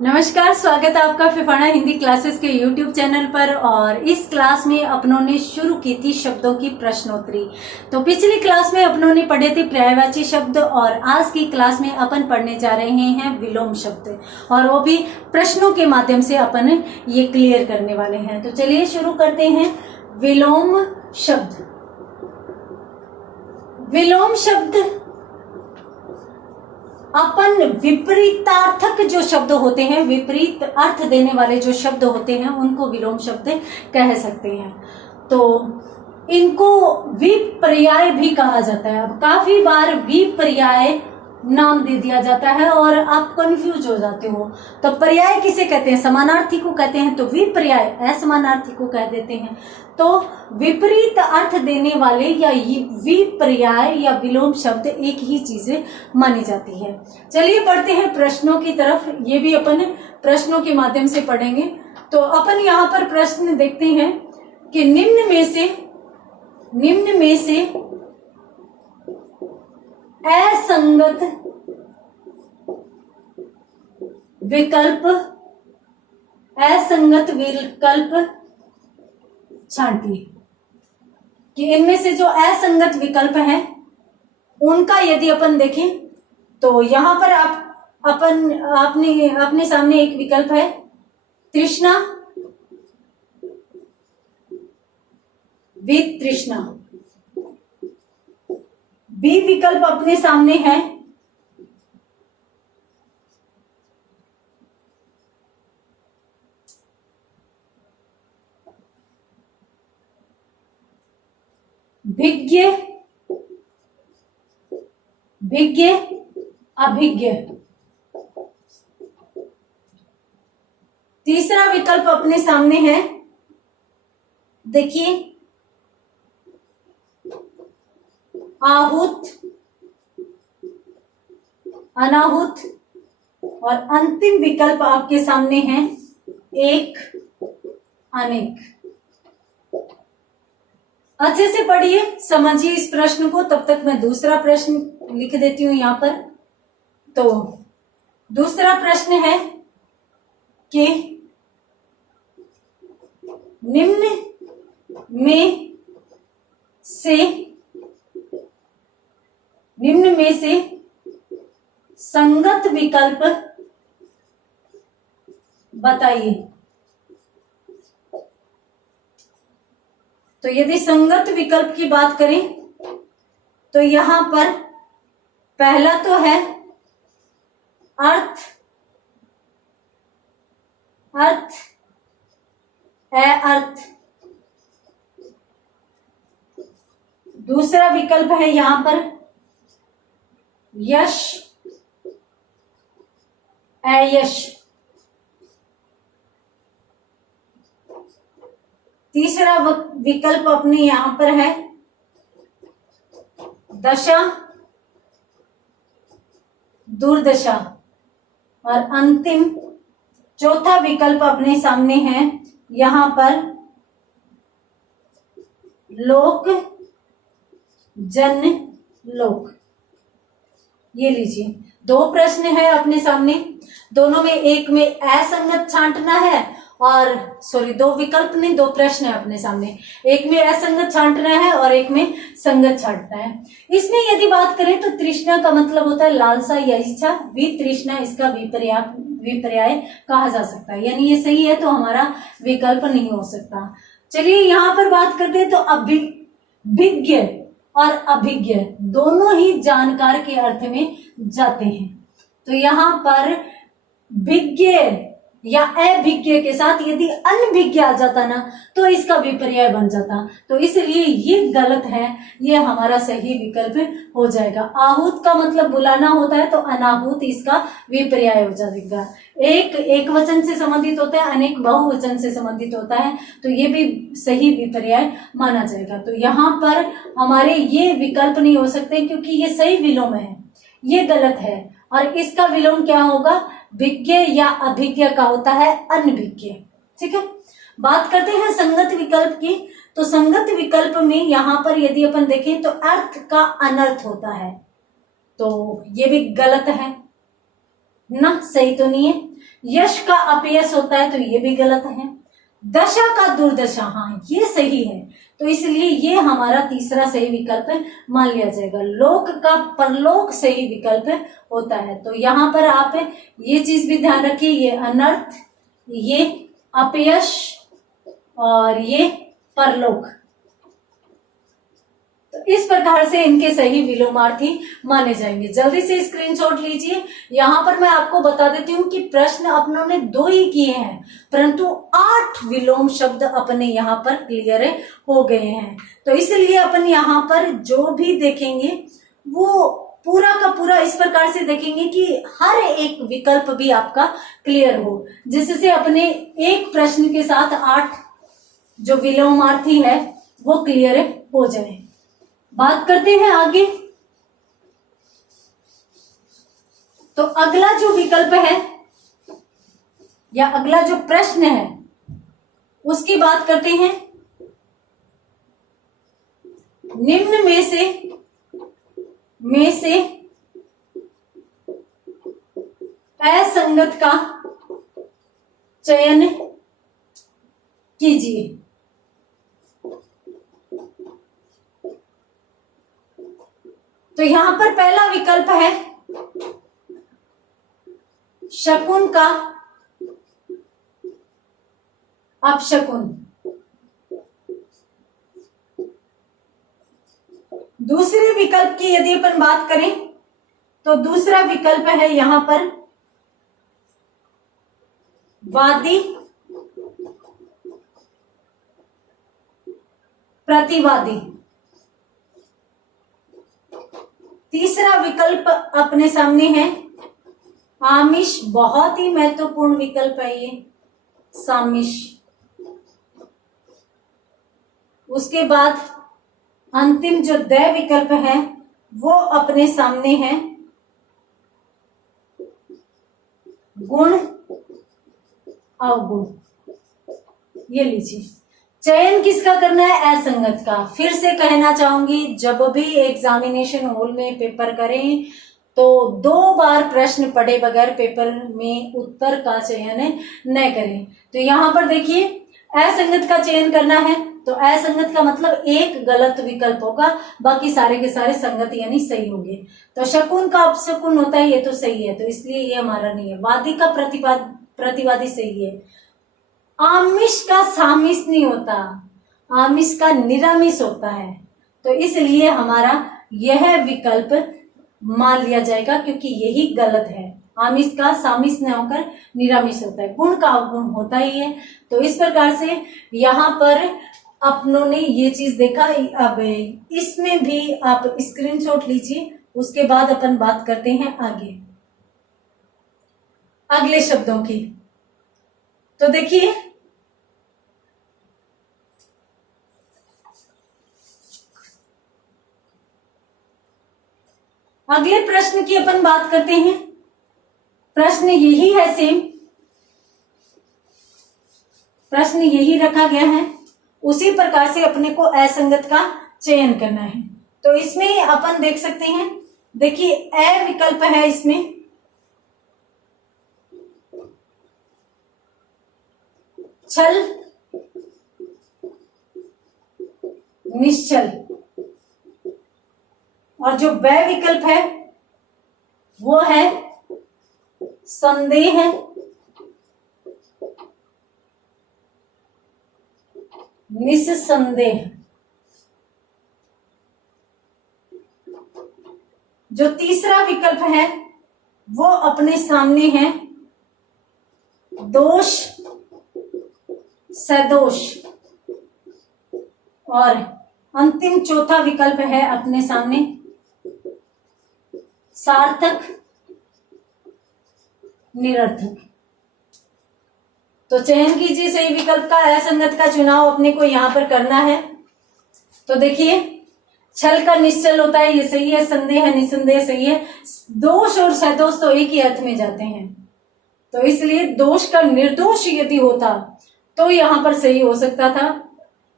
नमस्कार, स्वागत है आपका फिफाना हिंदी क्लासेस के YouTube चैनल पर। और इस क्लास में अपनों ने शुरू की थी शब्दों की प्रश्नोत्तरी। तो पिछली क्लास में अपनों ने पढ़े थे पर्यायवाची शब्द और आज की क्लास में अपन पढ़ने जा रहे हैं विलोम शब्द, और वो भी प्रश्नों के माध्यम से अपन ये क्लियर करने वाले हैं। तो चलिए शुरू करते हैं। विलोम शब्द। विलोम शब्द अपन विपरीतार्थक जो शब्द होते हैं, विपरीत अर्थ देने वाले जो शब्द होते हैं, उनको विलोम शब्द कह सकते हैं। तो इनको विपर्याय भी कहा जाता है। अब काफी बार विपर्याय नाम दे दिया जाता है और आप कंफ्यूज हो जाते हो। तो पर्याय किसे कहते हैं? समानार्थी को कहते हैं। तो विपर्याय असमानार्थी को कह देते हैं। तो विपरीत अर्थ देने वाले या विपर्याय या विलोम शब्द एक ही चीज मानी जाती है। चलिए पढ़ते हैं प्रश्नों की तरफ। ये भी अपन प्रश्नों के माध्यम से पढ़ेंगे। तो अपन यहाँ पर प्रश्न देखते हैं कि निम्न में से असंगत विकल्प छांटिए। कि इनमें से जो असंगत विकल्प हैं उनका यदि अपन देखें तो यहां पर अपने सामने एक विकल्प है तृष्णा वितृष्णा। बी विकल्प अपने सामने है भिज्ञ अभिज्ञ। तीसरा विकल्प अपने सामने है, देखिए, आहूत अनाहूत। और अंतिम विकल्प आपके सामने है एक अनेक। अच्छे से पढ़िए, समझिए इस प्रश्न को। तब तक मैं दूसरा प्रश्न लिख देती हूं यहां पर। तो दूसरा प्रश्न है कि निम्न में से संगत विकल्प बताइए। तो यदि संगत विकल्प की बात करें तो यहां पर पहला तो है अर्थ अर्थ। दूसरा विकल्प है यहां पर यश अयश। तीसरा विकल्प अपने यहां पर है दशा दुर्दशा। और अंतिम चौथा विकल्प अपने सामने है यहां पर लोक जन लोक। ये लीजिए, दो प्रश्न है अपने सामने। दोनों में एक में असंगत छांटना है और दो विकल्प नहीं, दो प्रश्न है अपने सामने। एक में असंगत छांटना है और एक में संगत छांटना है। इसमें यदि बात करें तो तृष्णा का मतलब होता है लालसा या इच्छा। वितृष्णा इसका विपर्याय कहा जा सकता है, यानी ये सही है तो हमारा विकल्प नहीं हो सकता। चलिए यहां पर बात करते हैं। तो अभिज्ञ और अभिज्ञ दोनों ही जानकार के अर्थ में जाते हैं। तो यहां पर विज्ञ या अभिज्ञ के साथ यदि अनभिज्ञ आ जाता ना तो इसका विपर्याय बन जाता। तो इसलिए ये गलत है, ये हमारा सही विकल्प हो जाएगा। आहूत का मतलब बुलाना होता है, तो अनाहूत इसका विपर्याय हो जाएगा। एक वचन से संबंधित होता है, अनेक बहुवचन से संबंधित होता है, तो ये भी सही विपर्याय माना जाएगा। तो यहाँ पर हमारे ये विकल्प नहीं हो सकते क्योंकि ये सही विलोम है, ये गलत है। और इसका विलोम क्या होगा? विज्ञ या अभिज्ञ का होता है अनभिज्ञ। ठीक है, बात करते हैं संगत विकल्प की। तो संगत विकल्प में यहां पर यदि अपन देखें तो अर्थ का अनर्थ होता है, तो ये भी गलत है ना, सही तो नहीं है। यश का अपयश होता है तो ये भी गलत है। दशा का दुर्दशा, हाँ ये सही है, तो इसलिए ये हमारा तीसरा सही विकल्प मान लिया जाएगा। लोक का परलोक सही विकल्प होता है। तो यहाँ पर आप ये चीज भी ध्यान रखिए, ये अनर्थ, ये अपयश और ये परलोक, तो इस प्रकार से इनके सही विलोमार्थी माने जाएंगे। जल्दी से स्क्रीनशॉट लीजिए। यहाँ पर मैं आपको बता देती हूँ कि प्रश्न अपनों ने 2 ही किए हैं, परंतु 8 विलोम शब्द अपने यहाँ पर क्लियर हो गए हैं। तो इसलिए अपन यहाँ पर जो भी देखेंगे वो पूरा का पूरा इस प्रकार से देखेंगे कि हर एक विकल्प भी आपका क्लियर हो, जिससे अपने एक प्रश्न के साथ 8 जो विलोमार्थी है वो क्लियर हो जाए। बात करते हैं आगे। तो अगला जो विकल्प है या अगला जो प्रश्न है उसकी बात करते हैं। निम्न में से असंगत का चयन कीजिए। तो यहां पर पहला विकल्प है शकुन का अपशकुन। दूसरे विकल्प की यदि अपन बात करें तो दूसरा विकल्प है यहां पर वादी प्रतिवादी। तीसरा विकल्प अपने सामने है आमिष, बहुत ही महत्वपूर्ण विकल्प है ये सामिष। उसके बाद अंतिम जो द विकल्प है वो अपने सामने है गुण अवगुण। ये लीजिए, चयन किसका करना है? असंगत का। फिर से कहना चाहूंगी, जब भी एग्जामिनेशन हॉल में पेपर करें तो 2 बार प्रश्न पढ़े बगैर पेपर में उत्तर का चयन न करें। तो यहाँ पर देखिए असंगत का चयन करना है, तो असंगत का मतलब एक गलत विकल्प होगा, बाकी सारे के सारे संगत यानी सही होंगे। तो शकुन का अपशकुन होता है, ये तो सही है, तो इसलिए ये हमारा नहीं है। वादी का प्रतिवादी सही है। आमिष का सामिष नहीं होता, आमिष का निरामिष होता है, तो इसलिए हमारा यह विकल्प मान लिया जाएगा क्योंकि यही गलत है। आमिष का सामिष न होकर निरामिष होता है, गुण का अवगुण होता ही है। तो इस प्रकार से यहाँ पर अपनों ने ये चीज देखा। अब इसमें भी आप स्क्रीनशॉट लीजिए, उसके बाद अपन बात करते हैं आगे अगले शब्दों की। तो देखिए अगले प्रश्न की अपन बात करते हैं। प्रश्न यही है, सेम प्रश्न यही रखा गया है, उसी प्रकार से अपने को असंगत का चयन करना है। तो इसमें अपन देख सकते हैं, देखिए अ विकल्प है इसमें छल निश्चल, और जो ब विकल्प है वो है संदेह निस्संदेह। जो तीसरा विकल्प है वो अपने सामने है दोष सदोष, और अंतिम चौथा विकल्प है अपने सामने सार्थक निरर्थक। तो चयन कीजिए सही विकल्प का। असंगत का चुनाव अपने को यहां पर करना है। तो देखिए छल का निश्चल होता है, ये सही है। संदेह निसंदेह सही है। दोष और सदोष तो एक ही अर्थ में जाते हैं, तो इसलिए दोष का निर्दोष यदि होता तो यहां पर सही हो सकता था,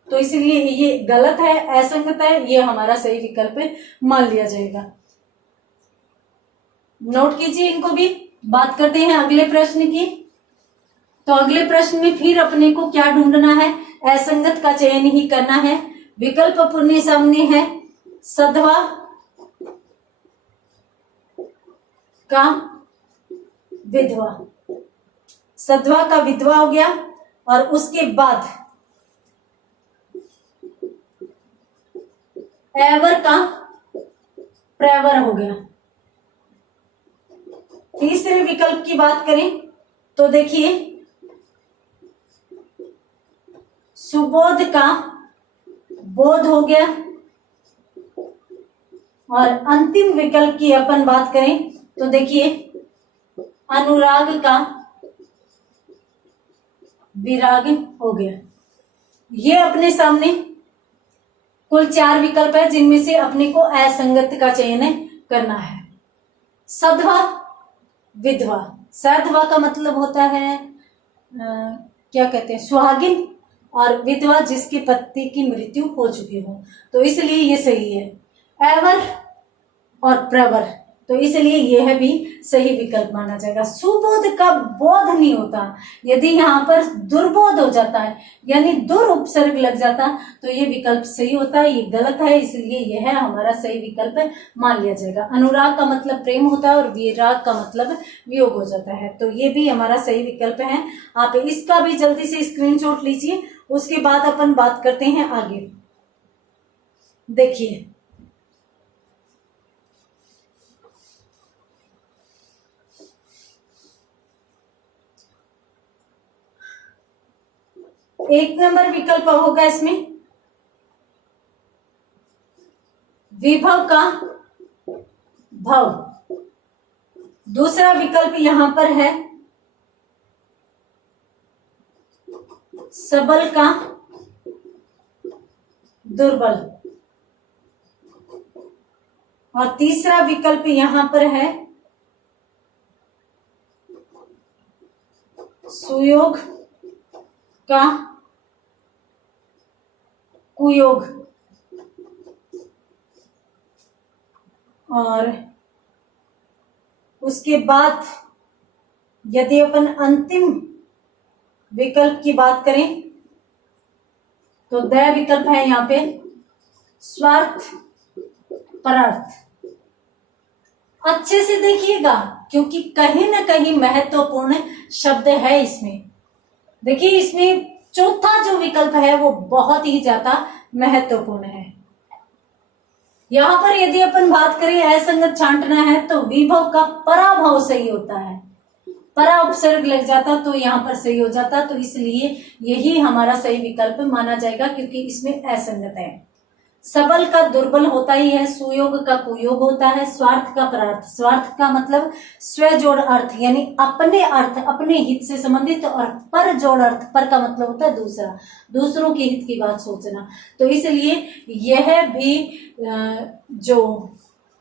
तो इसलिए ये गलत है, असंगत है, ये हमारा सही विकल्प मान लिया जाएगा। नोट कीजिए इनको भी। बात करते हैं अगले प्रश्न की। तो अगले प्रश्न में फिर अपने को क्या ढूंढना है, असंगत का चयन ही करना है। विकल्प अपने सामने है, सधवा का विधवा। सधवा का विधवा हो गया, और उसके बाद एवर का प्रवर हो गया। तीसरे विकल्प की बात करें तो देखिए, सुबोध का बोध हो गया, और अंतिम विकल्प की अपन बात करें तो देखिए, अनुराग का विराग हो गया। ये अपने सामने कुल 4 विकल्प है जिनमें से अपने को असंगत का चयन करना है। सधवा विधवा, सधवा का मतलब होता है क्या कहते हैं, सुहागिन, और विधवा जिसके पति की मृत्यु हो चुकी हो, तो इसलिए ये सही है। एवर और प्रवर, तो इसलिए यह भी सही विकल्प माना जाएगा। सुबोध का बोध नहीं होता, यदि यहाँ पर दुर्बोध हो जाता है यानी दुर उपसर्ग लग जाता तो ये विकल्प सही होता है, ये गलत है, इसलिए यह हमारा सही विकल्प मान लिया जाएगा। अनुराग का मतलब प्रेम होता है और विराग का मतलब वियोग हो जाता है, तो ये भी हमारा सही विकल्प है। आप इसका भी जल्दी से स्क्रीनशॉट लीजिए, उसके बाद अपन बात करते हैं आगे। देखिए, एक नंबर विकल्प होगा इसमें विभव का भव। दूसरा विकल्प यहां पर है सबल का दुर्बल, और तीसरा विकल्प यहां पर है सुयोग का कुयोग। और उसके बाद यदि अपन अंतिम विकल्प की बात करें तो द विकल्प है यहाँ पे स्वार्थ परार्थ। अच्छे से देखिएगा क्योंकि कहीं ना कहीं महत्वपूर्ण शब्द है इसमें। देखिए, इसमें चौथा जो विकल्प है वो बहुत ही ज्यादा महत्वपूर्ण है। यहां पर यदि अपन बात करें असंगत छांटना है तो विभव का पराभव सही होता है, परा उपसर्ग लग जाता तो यहां पर सही हो जाता, तो इसलिए यही हमारा सही विकल्प माना जाएगा क्योंकि इसमें असंगत है। सबल का दुर्बल होता ही है, सुयोग का कुयोग होता है, स्वार्थ का परार्थ। स्वार्थ का मतलब स्व जोड़ अर्थ यानी अपने अर्थ, अपने हित से संबंधित, और पर जोड़ अर्थ, पर का मतलब होता है दूसरा, दूसरों के हित की बात सोचना। तो इसलिए यह भी जो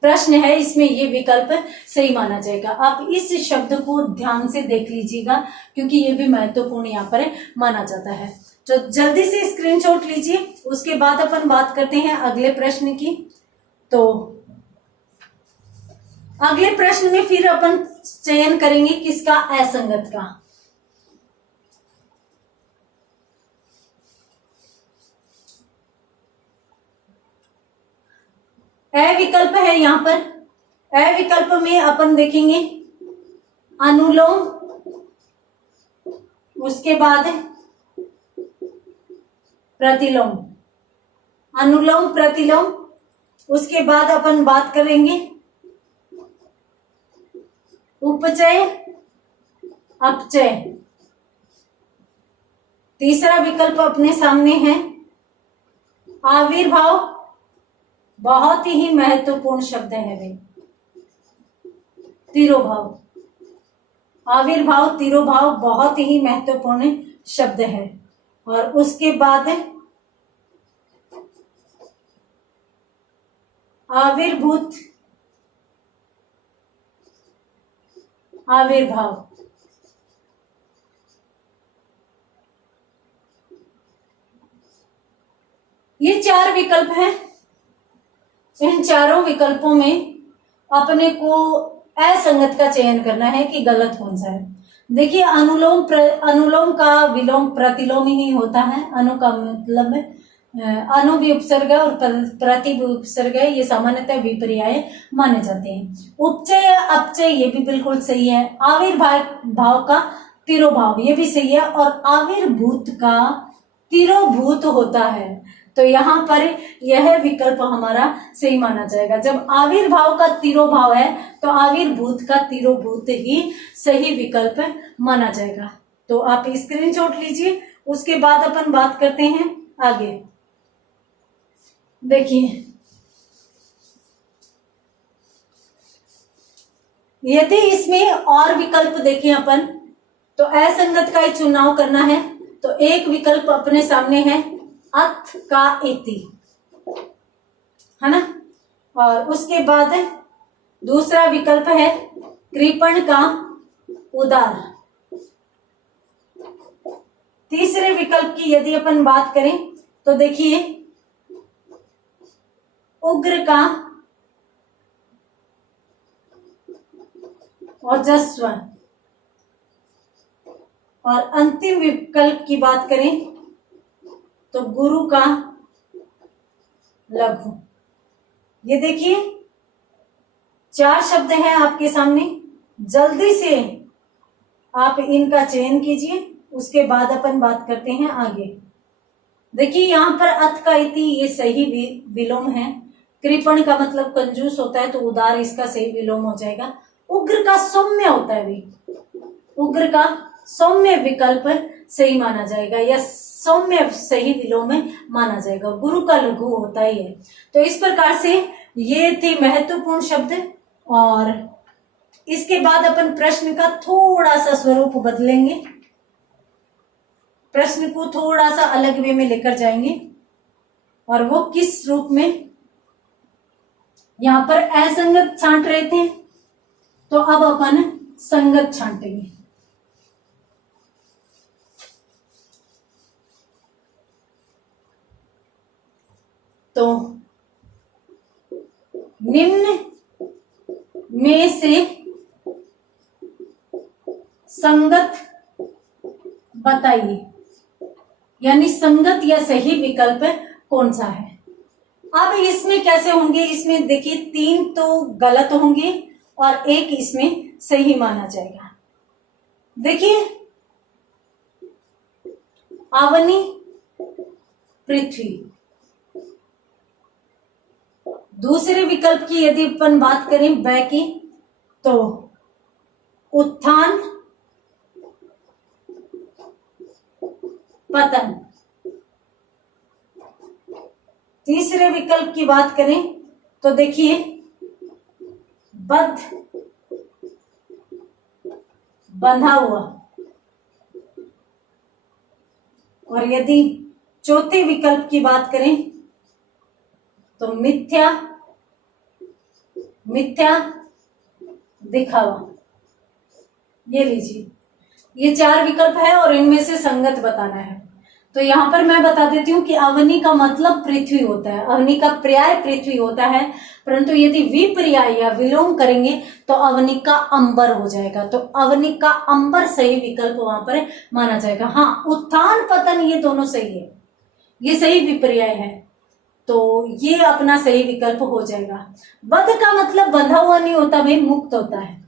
प्रश्न है इसमें ये विकल्प सही माना जाएगा। आप इस शब्द को ध्यान से देख लीजिएगा क्योंकि ये भी महत्वपूर्ण यहाँ पर माना जाता है। तो जल्दी से स्क्रीनशॉट लीजिए, उसके बाद अपन बात करते हैं अगले प्रश्न की। तो अगले प्रश्न में फिर अपन चयन करेंगे किसका, असंगत का। अ विकल्प है यहां पर, अ विकल्प में अपन देखेंगे अनुलोम, उसके बाद प्रतिलोम, अनुलोम प्रतिलोम, उसके बाद अपन बात करेंगे उपचय अपचय। तीसरा विकल्प अपने सामने है आविर्भाव, बहुत ही महत्वपूर्ण शब्द है भाई, तिरोभाव। आविर्भाव तिरोभाव बहुत ही महत्वपूर्ण शब्द है। और उसके बाद आविर्भूत आविर्भाव। ये 4 विकल्प हैं। इन चारों विकल्पों में अपने को असंगत का चयन करना है कि गलत कौन सा है। देखिए अनुलोम का विलोम प्रतिलोम ही होता है। अनु का मतलब अनु भी उपसर्ग है और प्रति भी उपसर्ग है, ये सामान्यतः विपर्याय माने जाते हैं। उपचय या अपचय ये भी बिल्कुल सही है। आविर्भाव भाव का तिरोभाव ये भी सही है, और आविर्भूत का तिरोभूत होता है, तो यहाँ पर यह विकल्प हमारा सही माना जाएगा। जब आविर्भाव का तिरोभाव है तो आविर्भूत का तिरोभूत ही सही विकल्प माना जाएगा। तो आप स्क्रीनशॉट लीजिए, उसके बाद अपन बात करते हैं आगे। देखिए, यदि इसमें और विकल्प देखें अपन, तो असंगत का ही चुनाव करना है। तो एक विकल्प अपने सामने है अथ का इति, है ना, और उसके बाद दूसरा विकल्प है कृपण का उदार। तीसरे विकल्प की यदि अपन बात करें तो देखिए उग्र का ओजस्व, और अंतिम विकल्प की बात करें तो गुरु का लघु। ये देखिए 4 शब्द हैं आपके सामने, जल्दी से आप इनका चयन कीजिए, उसके बाद अपन बात करते हैं आगे। देखिए यहाँ पर अथ का इति ये सही विलोम है। कृपण का मतलब कंजूस होता है, तो उदार इसका सही विलोम हो जाएगा। उग्र का सौम्य होता है भी, उग्र का सौम्य विकल्प सही माना जाएगा, या सौम्य सही विलोम माना जाएगा। गुरु का लघु होता ही है। तो इस प्रकार से ये थे महत्वपूर्ण शब्द, और इसके बाद अपन प्रश्न का थोड़ा सा स्वरूप बदलेंगे, प्रश्न को थोड़ा सा अलग वे में लेकर जाएंगे। और वो किस रूप में, यहां पर असंगत छांट रहे थे, तो अब अपन संगत छांटेंगे। तो निम्न में से संगत बताइए, यानी संगत या सही विकल्प कौन सा है। अब इसमें कैसे होंगे, इसमें देखिए 3 तो गलत होंगे और 1 इसमें सही माना जाएगा। देखिए अवनी पृथ्वी। दूसरे विकल्प की यदि अपन बात करें ब की, तो उत्थान पतन। तीसरे विकल्प की बात करें तो देखिए बद्ध बंधा हुआ। और यदि चौथे विकल्प की बात करें तो मिथ्या मिथ्या दिखावा। ये लीजिए, ये 4 विकल्प है और इनमें से संगत बताना है। तो यहां पर मैं बता देती हूँ कि अवनी का मतलब पृथ्वी होता है, अवनी का पर्याय पृथ्वी होता है, परंतु यदि विपर्याय या विलोम करेंगे तो अवनी का अंबर हो जाएगा। तो अवनी का अंबर सही विकल्प वहां पर माना जाएगा। हाँ, उत्थान पतन ये दोनों सही है, ये सही विपर्याय है, तो ये अपना सही विकल्प हो जाएगा। बद्ध का मतलब बंधा हुआ नहीं होता भाई, मुक्त होता है,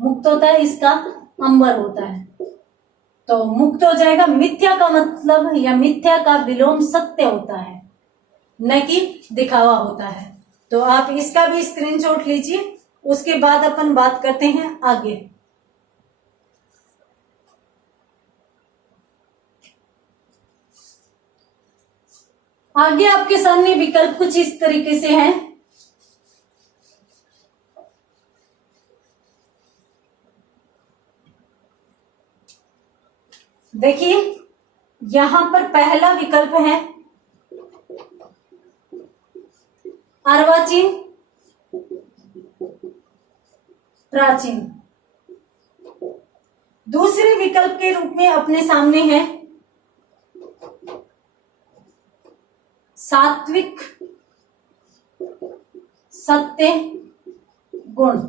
मुक्त होता है, इसका अंबर होता है, तो मुक्त हो जाएगा। मिथ्या का मतलब या मिथ्या का विलोम सत्य होता है, न कि दिखावा होता है। तो आप इसका भी स्क्रीनशॉट लीजिए, उसके बाद अपन बात करते हैं आगे। आगे आपके सामने विकल्प कुछ इस तरीके से हैं। देखिए यहां पर पहला विकल्प है अर्वाचीन प्राचीन। दूसरे विकल्प के रूप में अपने सामने है सात्विक सत्य गुण।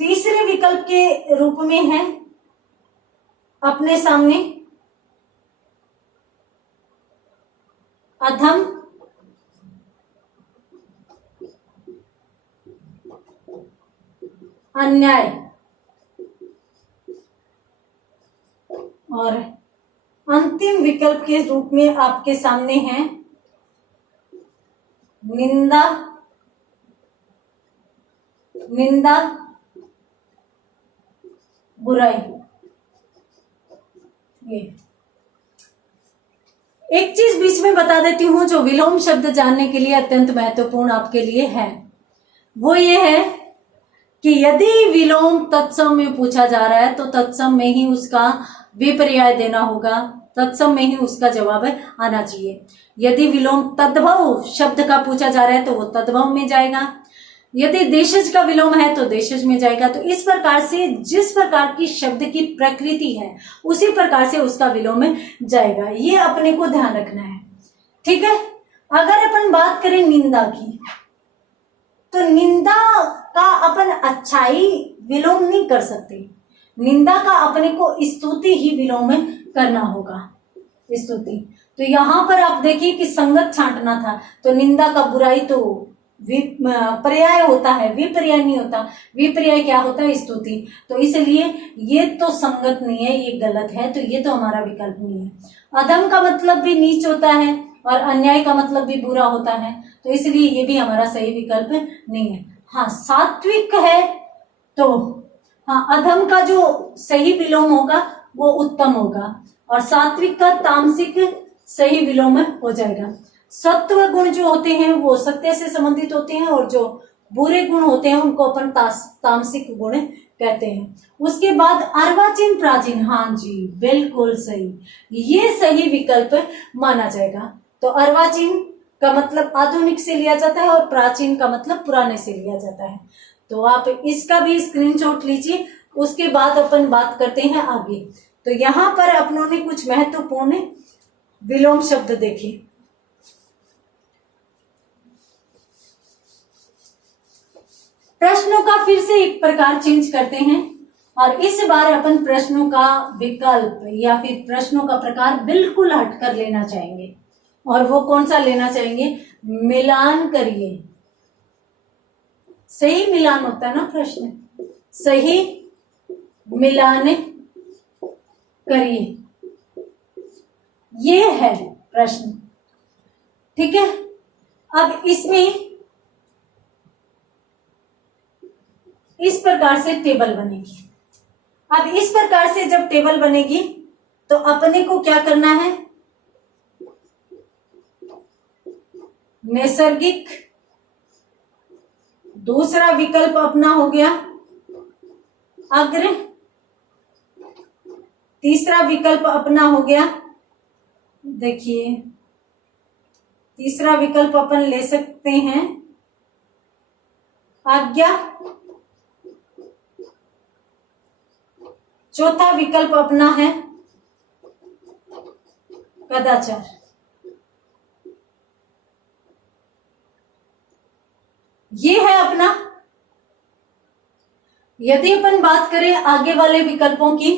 तीसरे विकल्प के रूप में है अपने सामने अधम, अन्याय और अंतिम विकल्प के रूप में आपके सामने है निंदा, निंदा, बुराई। ये एक चीज बीच में बता देती हूं जो विलोम शब्द जानने के लिए अत्यंत महत्वपूर्ण आपके लिए है, वो ये है कि यदि विलोम तत्सम में पूछा जा रहा है तो तत्सम में ही उसका विपर्याय देना होगा, तत्सम में ही उसका जवाब आना चाहिए। यदि विलोम तद्भव शब्द का पूछा जा रहा है तो वो तद्भव में जाएगा, यदि देशज का विलोम है तो देशज में जाएगा। तो इस प्रकार से जिस प्रकार की शब्द की प्रकृति है उसी प्रकार से उसका विलोम में जाएगा, ये अपने को ध्यान रखना है। ठीक है, अगर अपन बात करें निंदा की तो निंदा का अपन अच्छाई विलोम नहीं कर सकते, निंदा का अपने को स्तुति ही विलोम में करना होगा, स्तुति। तो यहां पर आप देखिए कि संगत छांटना था तो निंदा का बुराई तो पर्याय होता है, विपर्याय नहीं होता। विपर्याय क्या होता है? स्तुति। तो इसलिए ये तो संगत नहीं है, ये गलत है, तो ये तो हमारा विकल्प नहीं है। अधम का मतलब भी नीच होता है और अन्याय का मतलब भी बुरा होता है, तो इसलिए ये भी हमारा सही विकल्प नहीं है। हाँ, सात्विक है तो हाँ, अधम का जो सही विलोम होगा वो उत्तम होगा और सात्विक का तामसिक सही विलोम हो जाएगा। सत्व गुण जो होते हैं वो सत्य से संबंधित होते हैं और जो बुरे गुण होते हैं उनको अपन तामसिक गुण कहते हैं। उसके बाद अर्वाचीन प्राचीन, हाँ जी बिल्कुल सही, ये सही विकल्प माना जाएगा। तो अर्वाचीन का मतलब आधुनिक से लिया जाता है और प्राचीन का मतलब पुराने से लिया जाता है। तो आप इसका भी स्क्रीनशॉट लीजिए। उसके बाद अपन बात करते हैं आगे। तो यहां पर अपनों ने कुछ महत्वपूर्ण विलोम शब्द देखे। प्रश्नों का फिर से एक प्रकार चेंज करते हैं और इस बार अपन प्रश्नों का विकल्प या फिर प्रश्नों का प्रकार बिल्कुल हटकर लेना चाहेंगे। और वो कौन सा लेना चाहेंगे? मिलान करिए। सही मिलान होता है ना प्रश्न, सही मिलान करिए, ये है प्रश्न। ठीक है, अब इसमें इस प्रकार से टेबल बनेगी। अब इस प्रकार से जब टेबल बनेगी तो अपने को क्या करना है? नैसर्गिक, दूसरा विकल्प अपना हो गया अग्र, तीसरा विकल्प अपना हो गया, देखिए तीसरा विकल्प अपन ले सकते हैं आज्ञा, चौथा विकल्प अपना है कदाचार। ये है अपना। यदि अपन बात करें आगे वाले विकल्पों की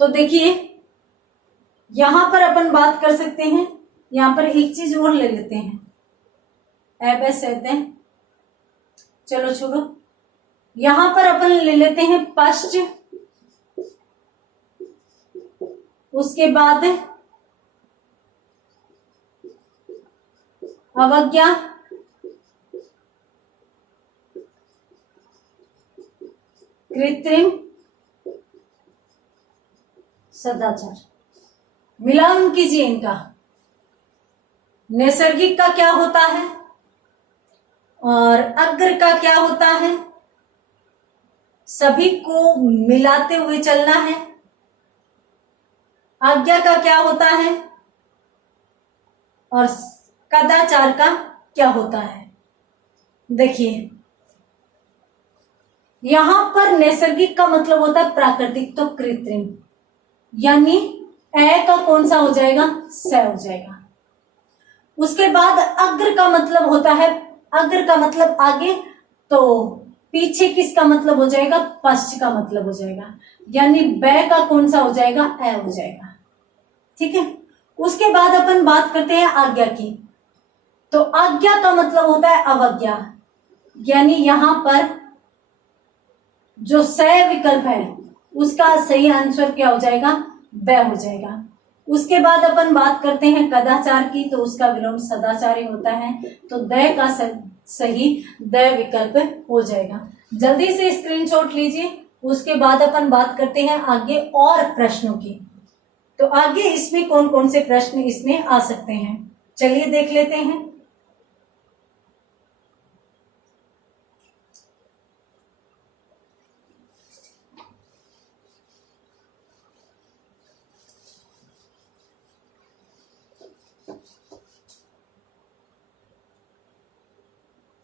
तो देखिए यहां पर अपन बात कर सकते हैं। यहां पर एक चीज और ले लेते हैं, कहते हैं, चलो छोड़ो, यहां पर अपन ले लेते हैं पश्च, उसके बाद अवज्ञा, कृत्रिम, सदाचार। मिलान कीजिए इनका। नैसर्गिक का क्या होता है और अग्र का क्या होता है? सभी को मिलाते हुए चलना है। आज्ञा का क्या होता है और कदाचार का क्या होता है? देखिए यहां पर नैसर्गिक का मतलब होता है प्राकृतिक, तो कृत्रिम, यानी ए का कौन सा हो जाएगा? स हो जाएगा। उसके बाद अग्र का मतलब होता है, अग्र का मतलब आगे, तो पीछे किसका मतलब हो जाएगा, पश्च का मतलब हो जाएगा, यानी बै का कौन सा हो जाएगा, ए हो जाएगा। ठीक है, उसके बाद अपन बात करते हैं आज्ञा की। तो आज्ञा का मतलब होता है अवज्ञा, यानी यहां पर जो स विकल्प है उसका सही आंसर क्या हो जाएगा, ब हो जाएगा। उसके बाद अपन बात करते हैं कदाचार की, तो उसका विलोम सदाचार ही होता है, तो द का सही द विकल्प हो जाएगा। जल्दी से स्क्रीनशॉट लीजिए। उसके बाद अपन बात करते हैं आगे और प्रश्नों की। तो आगे इसमें कौन कौन से प्रश्न इसमें आ सकते हैं, चलिए देख लेते हैं।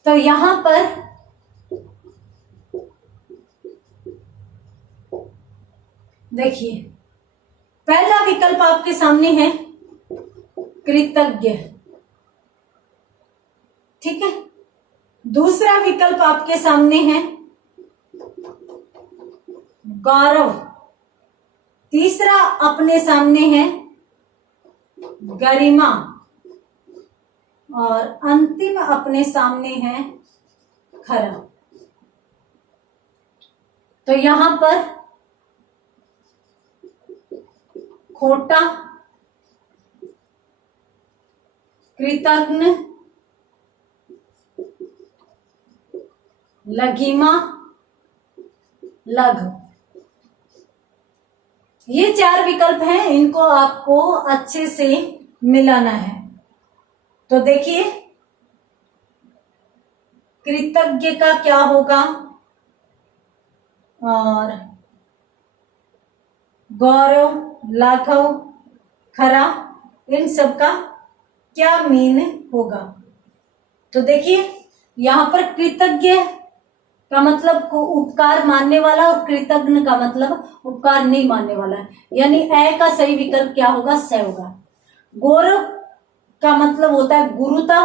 तो यहां पर देखिए, पहला विकल्प आपके सामने है कृतज्ञ, ठीक है। दूसरा विकल्प आपके सामने है गौरव। तीसरा अपने सामने है गरिमा, और अंतिम अपने सामने है खरा। तो यहां पर खोटा, कृतज्ञ, लघिमा, लघु, ये चार विकल्प हैं, इनको आपको अच्छे से मिलाना है। तो देखिए, कृतज्ञ का क्या होगा और गौरव, लाघव, खरा, इन सब का क्या मीन होगा। तो देखिए, यहां पर कृतज्ञ का मतलब को उपकार मानने वाला और कृतज्ञ का मतलब उपकार नहीं मानने वाला, यानी ए का सही विकल्प क्या होगा, स होगा। गौरव का मतलब होता है गुरुता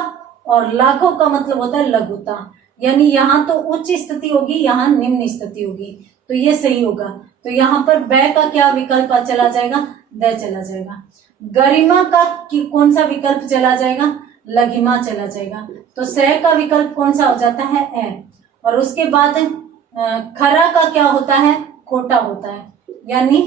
और लाघव का मतलब होता है लघुता, यानी यहां तो उच्च स्थिति होगी, यहां निम्न स्थिति होगी, तो ये सही होगा। तो यहां पर ब का क्या विकल्प चला जाएगा, द चला जाएगा। गरिमा का कौन सा विकल्प चला जाएगा, लघिमा चला जाएगा। तो स का विकल्प कौन सा हो जाता है, ए। और उसके बाद खरा का क्या होता है, खोटा होता है, यानी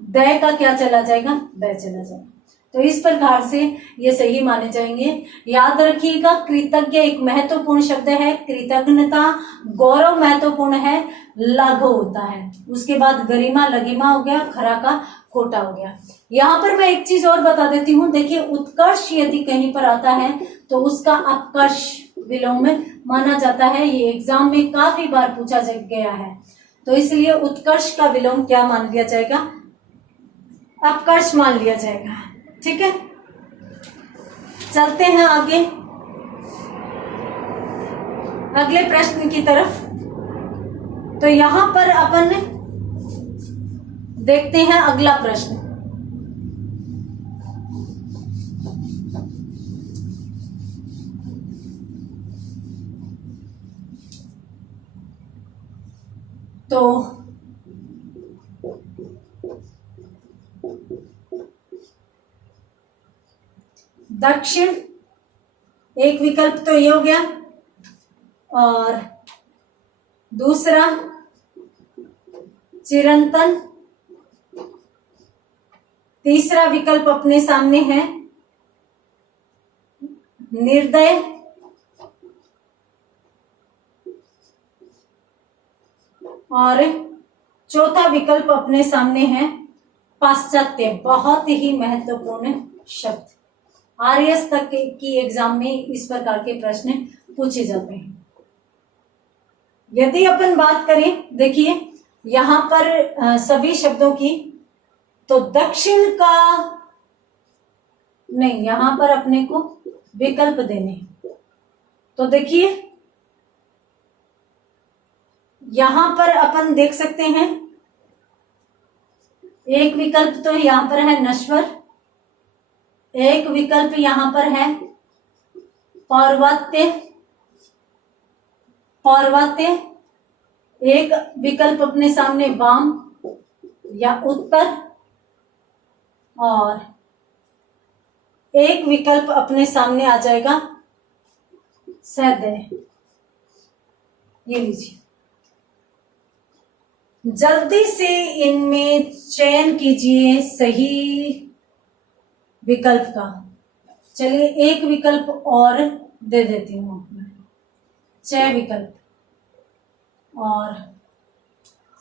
द का क्या चला जाएगा, ब चला जाएगा। तो इस प्रकार से ये सही माने जाएंगे। याद रखिएगा, कृतज्ञ एक महत्वपूर्ण शब्द है, कृतज्ञता, गौरव महत्वपूर्ण है, लाघव होता है। उसके बाद गरिमा, लघिमा हो गया, खरा का खोटा हो गया। यहाँ पर मैं एक चीज और बता देती हूँ, देखिए उत्कर्ष यदि कहीं पर आता है तो उसका अपकर्ष विलोम माना जाता है। ये एग्जाम में काफी बार पूछा गया है, तो इसलिए उत्कर्ष का विलोम क्या मान लिया जाएगा, अपकर्ष मान लिया जाएगा। ठीक है, चलते हैं आगे अगले प्रश्न की तरफ। तो यहां पर अपन देखते हैं अगला प्रश्न। तो दक्षिण एक विकल्प तो ये हो गया, और दूसरा चिरंतन, तीसरा विकल्प अपने सामने है निर्दय, और चौथा विकल्प अपने सामने है पाश्चात्य। बहुत ही महत्वपूर्ण शब्द, आरएएस तक की एग्जाम में इस प्रकार के प्रश्न पूछे जाते हैं। यदि अपन बात करें, देखिए यहां पर सभी शब्दों की, तो दक्षिण का नहीं, यहां पर अपने को विकल्प देने। तो देखिए यहां पर अपन देख सकते हैं, एक विकल्प तो यहां पर है नश्वर, एक विकल्प यहां पर है पौर्वात्य, पौर्वात्य, एक विकल्प अपने सामने वाम या उत्तर, और एक विकल्प अपने सामने आ जाएगा सदैव। ये लीजिए, जल्दी से इनमें चयन कीजिए सही विकल्प का। चलिए एक विकल्प और दे देती हूं आपको, चय विकल्प। और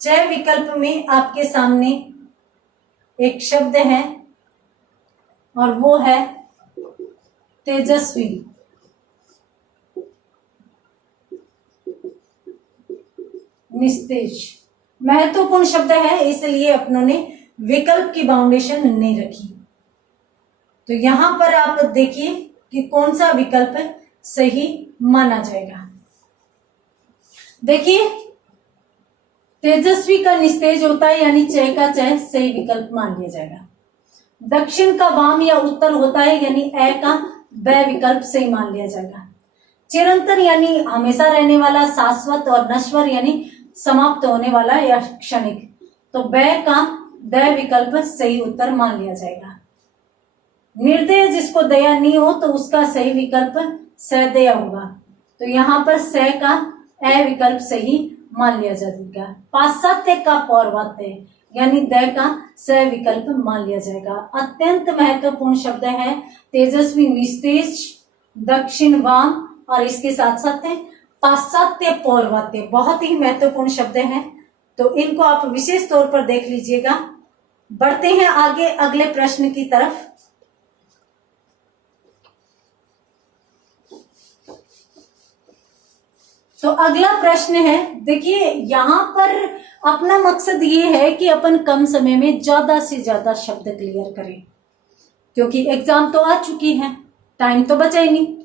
चय विकल्प में आपके सामने एक शब्द है और वो है तेजस्वी। निस्तेज महत्वपूर्ण शब्द है, इसलिए अपनों ने विकल्प की बाउंडेशन नहीं रखी। तो यहां पर आप देखिए कि कौन सा विकल्प सही माना जाएगा। देखिए, तेजस्वी का निस्तेज होता है, यानी चय का चय सही विकल्प मान लिया जाएगा। दक्षिण का वाम या उत्तर होता है, यानी ए का ब विकल्प सही मान लिया जाएगा। चिरंतन यानी हमेशा रहने वाला, शाश्वत, और नश्वर यानी समाप्त होने वाला या क्षणिक, तो ब का द विकल्प सही उत्तर मान लिया जाएगा। निर्दय जिसको दया नहीं हो तो उसका सही विकल्प सदय होगा, तो यहाँ पर स का ए विकल्प सही मान लिया जाएगा। पाश्चात्य का पौर्वात्य यानी द का स विकल्प मान लिया जाएगा। अत्यंत महत्वपूर्ण शब्द है तेजस्वी, निस्तेज, दक्षिण, वाम, और इसके साथ साथ है पाश्चात्य पौर्वात्य, बहुत ही महत्वपूर्ण शब्द हैं, तो इनको आप विशेष तौर पर देख लीजिएगा। बढ़ते हैं आगे अगले प्रश्न की तरफ। तो अगला प्रश्न है, देखिए यहां पर अपना मकसद ये है कि अपन कम समय में ज्यादा से ज्यादा शब्द क्लियर करें, क्योंकि एग्जाम तो आ चुकी है, टाइम तो बचा ही नहीं।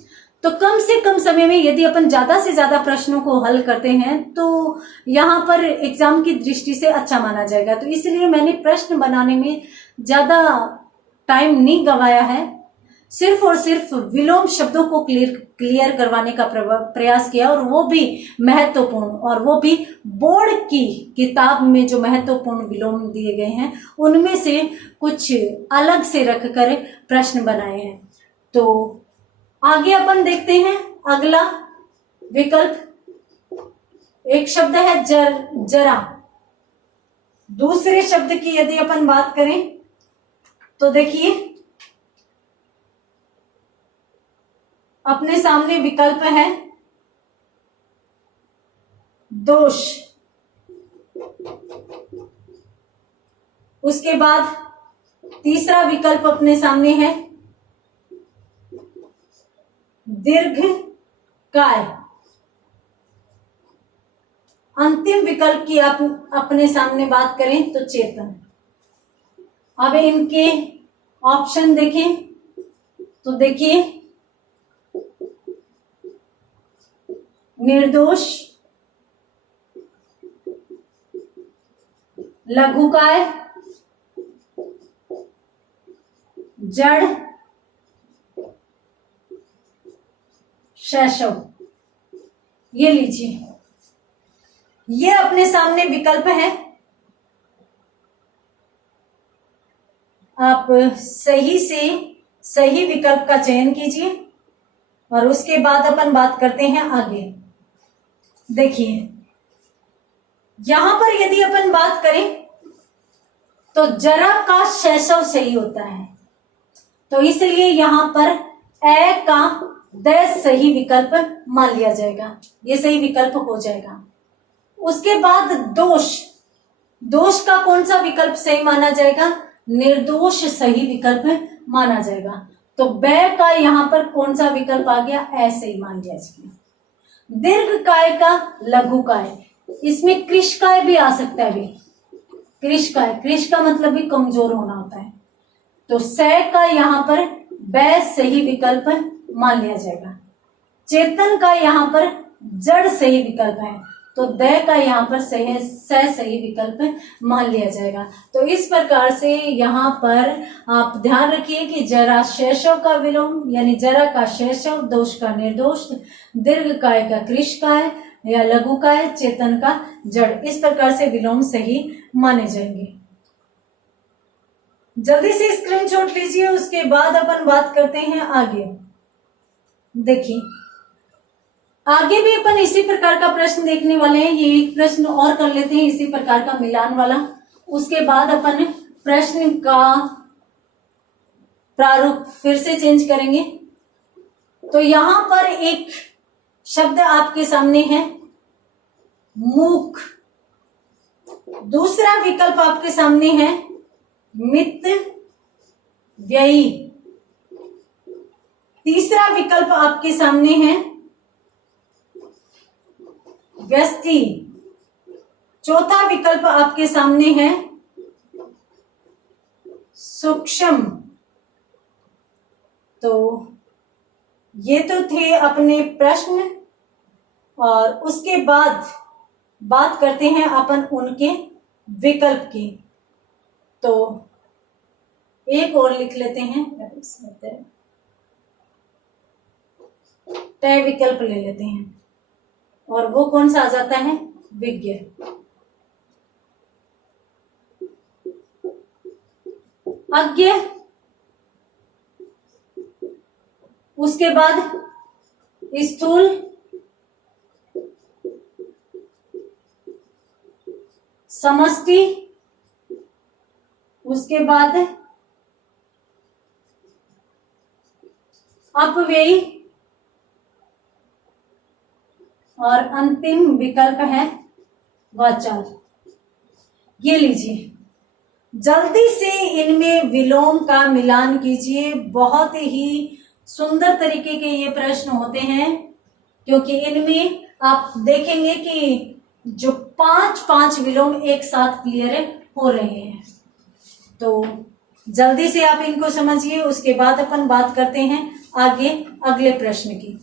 तो कम से कम समय में यदि अपन ज्यादा से ज्यादा प्रश्नों को हल करते हैं तो यहाँ पर एग्जाम की दृष्टि से अच्छा माना जाएगा। तो इसलिए मैंने प्रश्न बनाने में ज्यादा टाइम नहीं गवाया है, सिर्फ और सिर्फ विलोम शब्दों को क्लियर करवाने का प्रयास किया, और वो भी महत्वपूर्ण, और वो भी बोर्ड की किताब में जो महत्वपूर्ण विलोम दिए गए हैं उनमें से कुछ अलग से रखकर प्रश्न बनाए हैं। तो आगे अपन देखते हैं अगला विकल्प। एक शब्द है जरा। दूसरे शब्द की यदि अपन बात करें तो देखिए अपने सामने विकल्प है दोष। उसके बाद तीसरा विकल्प अपने सामने है दीर्घ काय। अंतिम विकल्प की आप अपने सामने बात करें तो चेतन। अब इनके ऑप्शन देखें तो देखिए निर्दोष, लघुकाय, जड़, शैशव। ये लीजिए, ये अपने सामने विकल्प है। आप सही से सही विकल्प का चयन कीजिए और उसके बाद अपन बात करते हैं आगे। देखिए यहां पर यदि अपन बात करें तो जरा का शैशव सही होता है, तो इसलिए यहां पर ए का द सही विकल्प मान लिया जाएगा, ये सही विकल्प हो जाएगा। उसके बाद दोष, दोष का कौन सा विकल्प सही माना जाएगा? निर्दोष सही विकल्प माना जाएगा। तो ब का यहां पर कौन सा विकल्प आ गया? ऐसे ही मान लिया जाएगा। दीर्घ काय का लघु काय, इसमें कृष काय भी आ सकता है। भी कृष काय, कृष का मतलब भी कमजोर होना होता है, तो स का यहां पर ब सही विकल्प मान लिया जाएगा। चेतन का यहां पर जड़ सही विकल्प है, तो द का यहाँ पर सही विकल्प मान लिया जाएगा। तो इस प्रकार से यहाँ पर आप ध्यान रखिए कि जरा शैशव का विलोम, यानी जरा का शैशव, दोष का निर्दोष, दीर्घ काय का कृष काय, या लघुकाय, चेतन का जड़। इस प्रकार से विलोम सही माने जाएंगे। जल्दी से स्क्रीनशॉट लीजिए, उसके बाद अपन बात करते हैं आगे। देखिए आगे भी अपन इसी प्रकार का प्रश्न देखने वाले हैं। ये एक प्रश्न और कर लेते हैं इसी प्रकार का मिलान वाला, उसके बाद अपन प्रश्न का प्रारूप फिर से चेंज करेंगे। तो यहां पर एक शब्द आपके सामने है मूक, दूसरा विकल्प आपके सामने है मित व्ययी, तीसरा विकल्प आपके सामने है व्यष्टि, चौथा विकल्प आपके सामने है सूक्ष्म। तो ये तो थे अपने प्रश्न, और उसके बाद बात करते हैं अपन उनके विकल्प की। तो एक और लिख लेते हैं, तय विकल्प ले लेते हैं, और वो कौन सा आ जाता है, विज्ञ। अज्ञ, उसके बाद स्थूल, समष्टि, उसके बाद अपव्ययी, और अंतिम विकल्प है वाचाल। ये लीजिए, जल्दी से इनमें विलोम का मिलान कीजिए। बहुत ही सुंदर तरीके के ये प्रश्न होते हैं, क्योंकि इनमें आप देखेंगे कि जो 5 विलोम एक साथ क्लियर हो रहे हैं। तो जल्दी से आप इनको समझिए, उसके बाद अपन बात करते हैं आगे अगले प्रश्न की।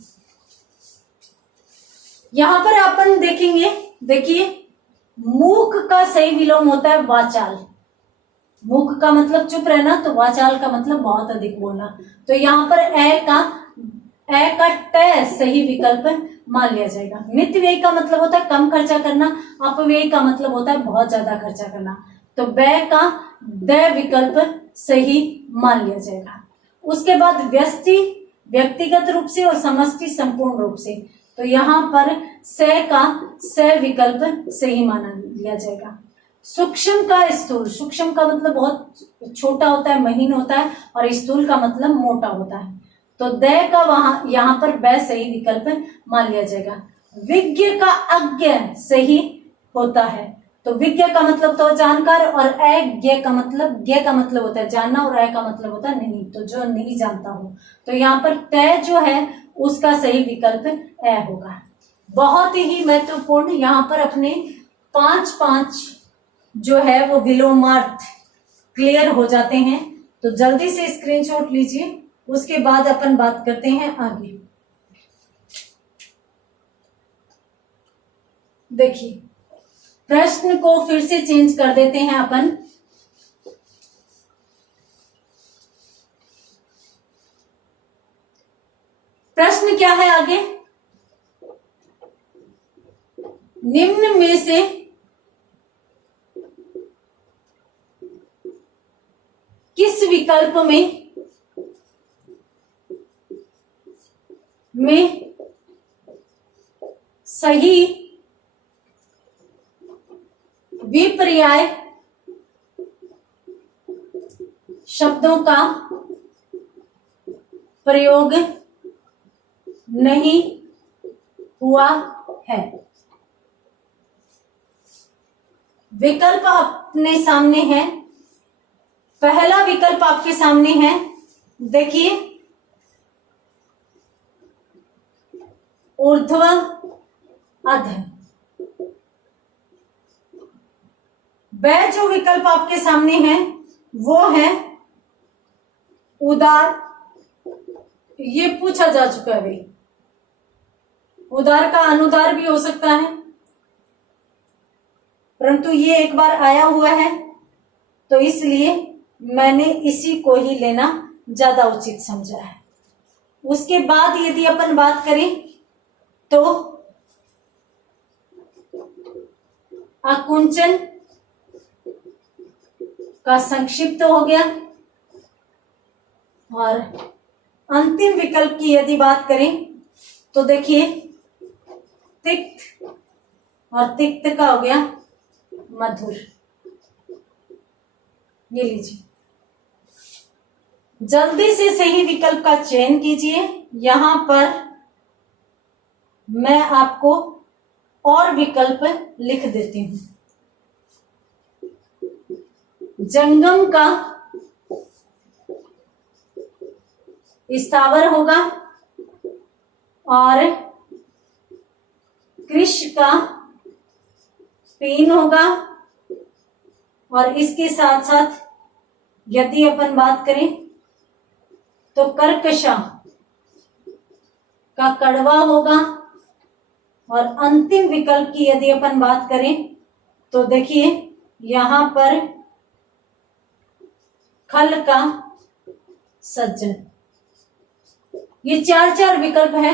यहां पर अपन देखेंगे, देखिए मूक का सही विलोम होता है वाचाल। मूक का मतलब चुप रहना, तो वाचाल का मतलब बहुत अधिक बोलना। तो यहाँ पर ए का ट सही विकल्प मान लिया जाएगा। मित व्यय का मतलब होता है कम खर्चा करना, अपव्यय का मतलब होता है बहुत ज्यादा खर्चा करना। तो बै का द विकल्प सही मान लिया जाएगा। उसके बाद व्यष्टि व्यक्तिगत रूप से और समष्टि संपूर्ण रूप से। तो यहाँ पर स का स विकल्प सही माना लिया जाएगा। सूक्ष्म का स्थूल, सूक्ष्म का मतलब बहुत छोटा होता है, महीन होता है, और स्थूल का मतलब मोटा होता है। तो द का वहां यहाँ पर बै सही विकल्प मान लिया जाएगा। विज्ञ का अज्ञ सही होता है। तो विज्ञ का मतलब तो जानकार, और अज्ञ का मतलब होता है जानना, और अ का मतलब होता है नहीं, तो जो नहीं जानता हो। तो यहाँ पर तय जो है उसका सही विकल्प अ होगा। बहुत ही महत्वपूर्ण, यहाँ पर अपने 5 जो है वो विलोमार्थ क्लियर हो जाते हैं। तो जल्दी से स्क्रीनशॉट लीजिए, उसके बाद अपन बात करते हैं आगे। देखिए प्रश्न को फिर से चेंज कर देते हैं अपन। प्रश्न क्या है आगे, निम्न में से किस विकल्प में सही विपर्याय शब्दों का प्रयोग नहीं हुआ है। विकल्प अपने सामने है। पहला विकल्प आपके सामने है, देखिए ऊर्ध्व अध। वह जो विकल्प आपके सामने है वो है उदार। ये पूछा जा चुका है भाई, उदार का अनुदार भी हो सकता है, परंतु ये एक बार आया हुआ है, तो इसलिए मैंने इसी को ही लेना ज्यादा उचित समझा है। उसके बाद यदि अपन बात करें तो आकुंचन का संक्षिप्त हो गया। और अंतिम विकल्प की यदि बात करें तो देखिए तिक्त, और तिक्त का हो गया मधुर। ये लीजिए, जल्दी से सही विकल्प का चयन कीजिए। यहां पर मैं आपको और विकल्प लिख देती हूं। जंगम का स्थावर होगा, और कृष का पीन होगा, और इसके साथ साथ यदि अपन बात करें तो कर्कशा का कड़वा होगा। और अंतिम विकल्प की यदि अपन बात करें तो देखिए यहां पर खल का सज्जन। ये चार चार विकल्प है।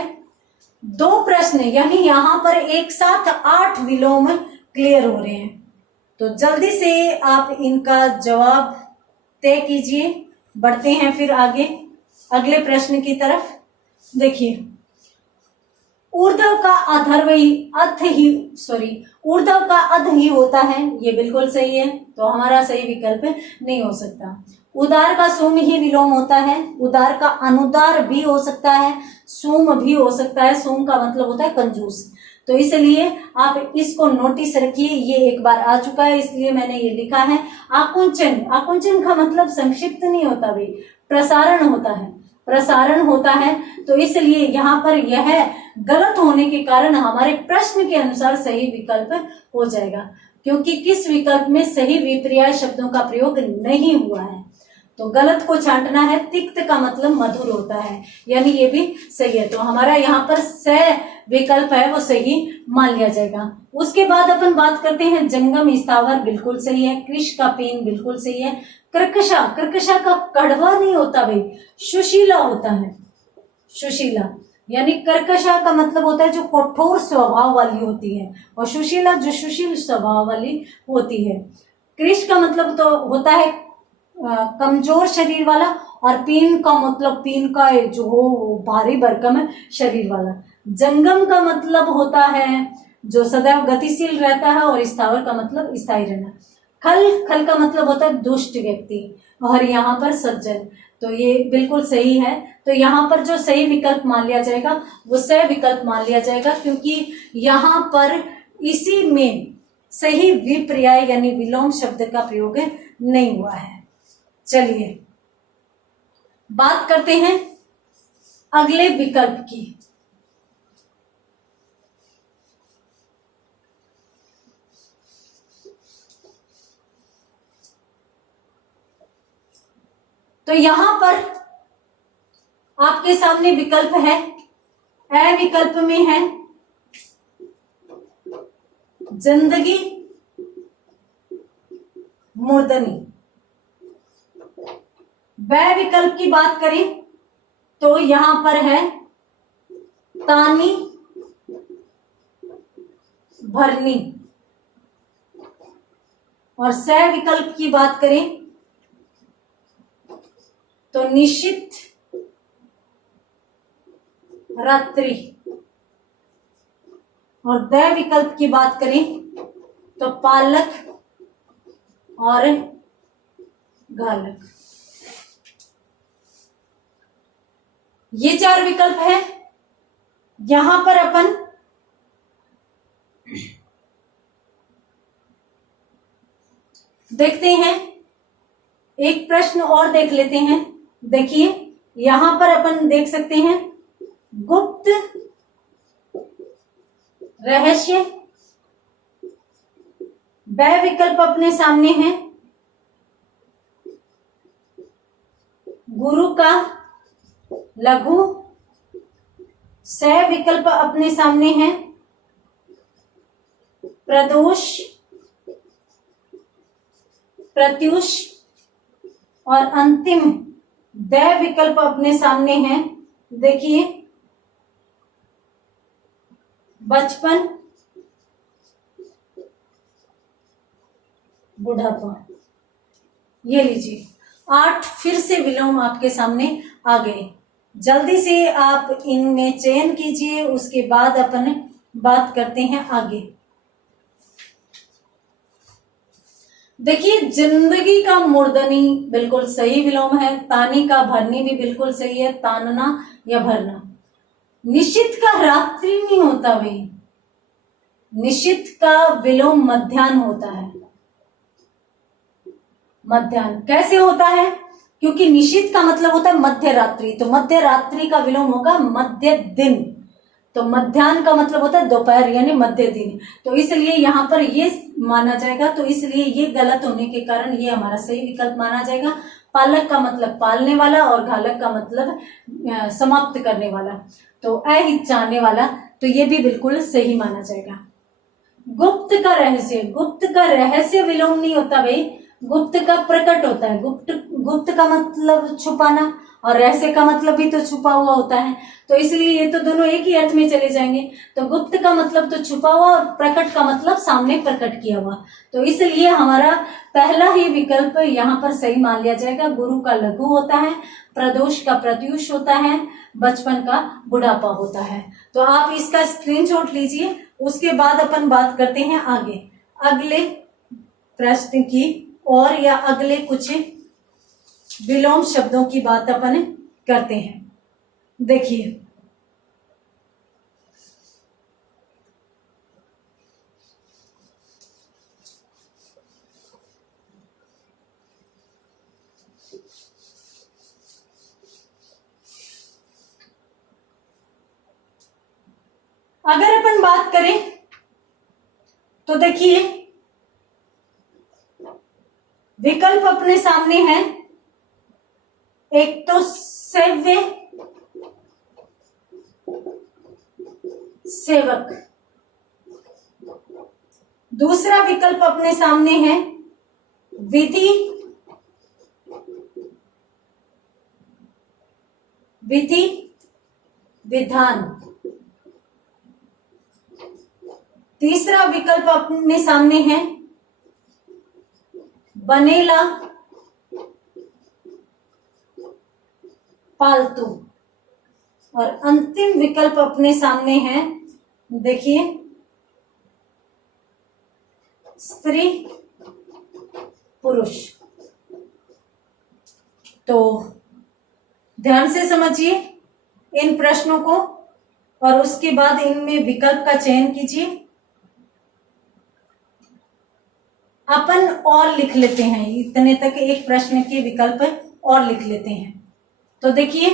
2 प्रश्न यानी यहां पर एक साथ 8 विलोम क्लियर हो रहे हैं। तो जल्दी से आप इनका जवाब तय कीजिए। बढ़ते हैं फिर आगे अगले प्रश्न की तरफ। देखिए, ऊर्ध्व का ऊर्ध्व का अध ही होता है, ये बिल्कुल सही है, तो हमारा सही विकल्प नहीं हो सकता। उदार का सुम ही विलोम होता है। उदार का अनुदार भी हो सकता है, सुम भी हो सकता है। सुम का मतलब होता है कंजूस। तो इसलिए आप इसको नोटिस रखिए, ये एक बार आ चुका है इसलिए मैंने ये लिखा है। आकुंचन, आकुंचन का मतलब संक्षिप्त नहीं होता भाई, प्रसारण होता है, प्रसारण होता है। तो इसलिए यहाँ पर यह गलत होने के कारण हमारे प्रश्न के अनुसार सही विकल्प हो जाएगा, क्योंकि किस विकल्प में सही विपर्याय शब्दों का प्रयोग नहीं हुआ है। तो गलत को छांटना है। तिक्त का मतलब मधुर होता है, यानी ये भी सही है। तो हमारा यहाँ पर स विकल्प है वो सही मान लिया जाएगा। उसके बाद अपन बात करते हैं जंगम स्थावर, बिल्कुल सही है। कृष का पेन बिल्कुल सही है। कर्कशा, कर्कशा का कड़वा नहीं होता भाई, सुशीला होता है। सुशीला यानी कर्कशा का मतलब होता है जो कठोर स्वभाव वाली होती है, और सुशीला जो सुशील स्वभाव वाली होती है। कृष का मतलब तो होता है कमजोर शरीर वाला, और पीन का मतलब पीन का जो हो भारी भरकम शरीर वाला। जंगम का मतलब होता है जो सदैव गतिशील रहता है, और स्थावर का मतलब स्थायी रहना। खल, खल का मतलब होता है दुष्ट व्यक्ति, और यहाँ पर सज्जन। तो ये बिल्कुल सही है। तो यहाँ पर जो सही विकल्प मान लिया जाएगा वो स विकल्प मान लिया जाएगा, क्योंकि यहाँ पर इसी में सही विपर्याय यानी विलोम शब्द का प्रयोग नहीं हुआ है। चलिए बात करते हैं अगले विकल्प की। तो यहां पर आपके सामने विकल्प है। ए विकल्प में है जिंदगी मुर्दनी। ब विकल्प की बात करें तो यहां पर है तानी भरनी। और स विकल्प की बात करें तो निश्चित रात्रि। और द विकल्प की बात करें तो पालक और गालक। ये 4 विकल्प है। यहां पर अपन देखते हैं, एक प्रश्न और देख लेते हैं। देखिए यहां पर अपन देख सकते हैं गुप्त रहस्य। ब विकल्प अपने सामने है गुरु का लघु। स विकल्प अपने सामने है प्रदोष प्रत्युष। और अंतिम द विकल्प अपने सामने है, देखिए बचपन बुढ़ापा। ये लीजिए 8 फिर से विलोम आपके सामने आ गए। जल्दी से आप इनमें चयन कीजिए, उसके बाद अपन बात करते हैं आगे। देखिए जिंदगी का मूर्धनी बिल्कुल सही विलोम है। तानी का भरनी भी बिल्कुल सही है, तानना या भरना। निशित का रात्रि नहीं होता भाई, निशित का विलोम मध्याह्न होता है। मध्याह्न कैसे होता है? क्योंकि निशित का मतलब होता है मध्य रात्रि, तो मध्य रात्रि का विलोम होगा मध्य दिन। तो मध्याह्न का मतलब होता है दोपहर यानी मध्य दिन, तो इसलिए यहाँ पर ये माना जाएगा। तो इसलिए ये गलत होने के कारण ये हमारा सही विकल्प माना जाएगा। पालक का मतलब पालने वाला और घालक का मतलब समाप्त करने वाला, तो अहिच्चाने वाला, तो ये भी बिल्कुल सही माना जाएगा। गुप्त का रहस्य, गुप्त का रहस्य विलोम नहीं होता भाई, गुप्त का प्रकट होता है। गुप्त का मतलब छुपाना और रहस्य का मतलब भी तो छुपा हुआ होता है, तो इसलिए ये तो दोनों एक ही अर्थ में चले जाएंगे। तो गुप्त का मतलब तो छुपा हुआ और प्रकट का मतलब सामने प्रकट किया हुआ, तो इसलिए हमारा पहला ही विकल्प यहाँ पर सही मान लिया जाएगा। गुरु का लघु होता है, प्रदोष का प्रत्यूष होता है, बचपन का बुढ़ापा होता है। तो आप इसका स्क्रीनशॉट लीजिए, उसके बाद अपन बात करते हैं आगे अगले प्रश्न की, और या अगले कुछ विलोम शब्दों की बात अपन करते हैं। देखिए अगर अपन बात करें तो देखिए विकल्प अपने सामने है। एक तो सेव्य, सेवक। दूसरा विकल्प अपने सामने है विधि, विधि विधान। तीसरा विकल्प अपने सामने है बनेला, पालतू। और अंतिम विकल्प अपने सामने है, देखिए स्त्री पुरुष। तो ध्यान से समझिए इन प्रश्नों को और उसके बाद इनमें विकल्प का चयन कीजिए। अपन और लिख लेते हैं, इतने तक एक प्रश्न के विकल्प और लिख लेते हैं। तो देखिए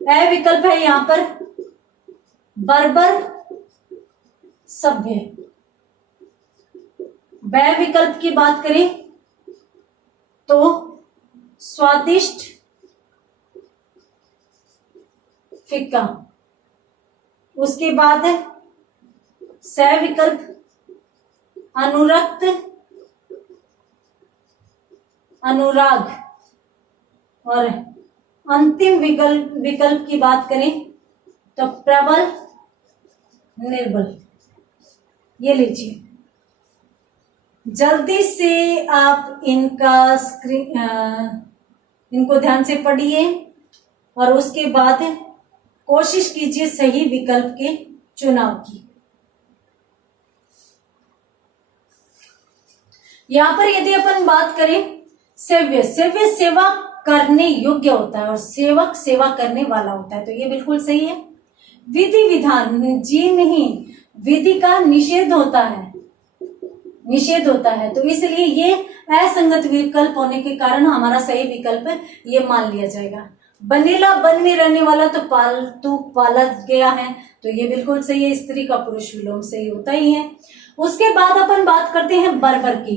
ए विकल्प है यहां पर बर्बर सभ्य। ब विकल्प की बात करें तो स्वादिष्ट फीका। उसके बाद स विकल्प अनुरक्त अनुराग। और अंतिम विकल्प की बात करें तो प्रबल निर्बल। ये लीजिए जल्दी से आप इनका इनको ध्यान से पढ़िए और उसके बाद कोशिश कीजिए सही विकल्प के चुनाव की। यहां पर यदि अपन बात करें सेव्य, सेव्य सेवा करने योग्य होता है और सेवक सेवा करने वाला होता है, तो ये बिल्कुल सही है। विधि विधान, जी नहीं, विधि का निषेध होता है, निषेध होता है, तो इसलिए ये असंगत विकल्प होने के कारण हमारा सही विकल्प ये मान लिया जाएगा। बनेला वन में रहने वाला तो पालतू पाला गया है, तो ये बिल्कुल सही है। स्त्री का पुरुष विलोम सही होता ही है। उसके बाद अपन बात करते हैं बर्बर की,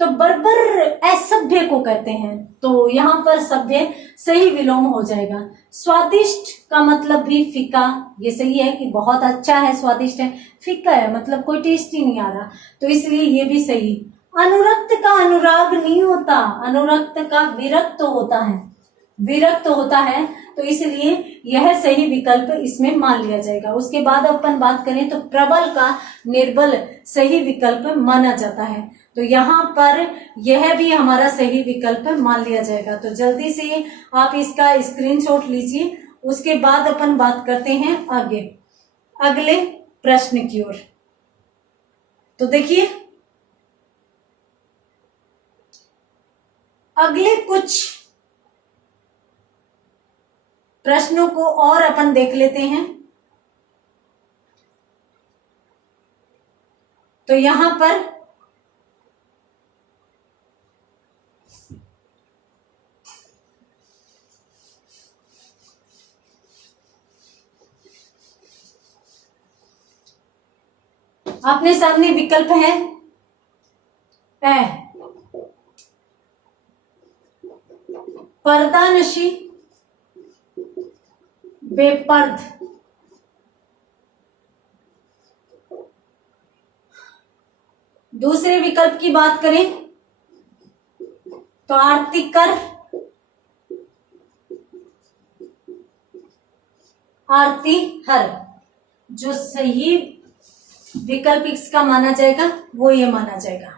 तो बर्बर असभ्य को कहते हैं, तो यहाँ पर सभ्य सही विलोम हो जाएगा। स्वादिष्ट का मतलब भी फीका, ये सही है कि बहुत अच्छा है, स्वादिष्ट है। फीका है मतलब कोई टेस्ट ही नहीं आ रहा, तो इसलिए ये भी सही। अनुरक्त का अनुराग नहीं होता, अनुरक्त का विरक्त होता है, विरक्त होता है। तो इसलिए यह सही विकल्प इसमें मान लिया जाएगा। उसके बाद अपन बात करें तो प्रबल का निर्बल सही विकल्प माना जाता है, तो यहाँ पर यह भी हमारा सही विकल्प मान लिया जाएगा। तो जल्दी से आप इसका स्क्रीनशॉट लीजिए। उसके बाद अपन बात करते हैं आगे अगले प्रश्न की ओर। तो देखिए अगले कुछ प्रश्नों को और अपन देख लेते हैं। तो यहां पर अपने सामने विकल्प है ए पर्दानशी बेपर्द, दूसरे विकल्प की बात करें तो आरतिकर, आरती हर। जो सही विकल्प इसका माना जाएगा वो ये माना जाएगा।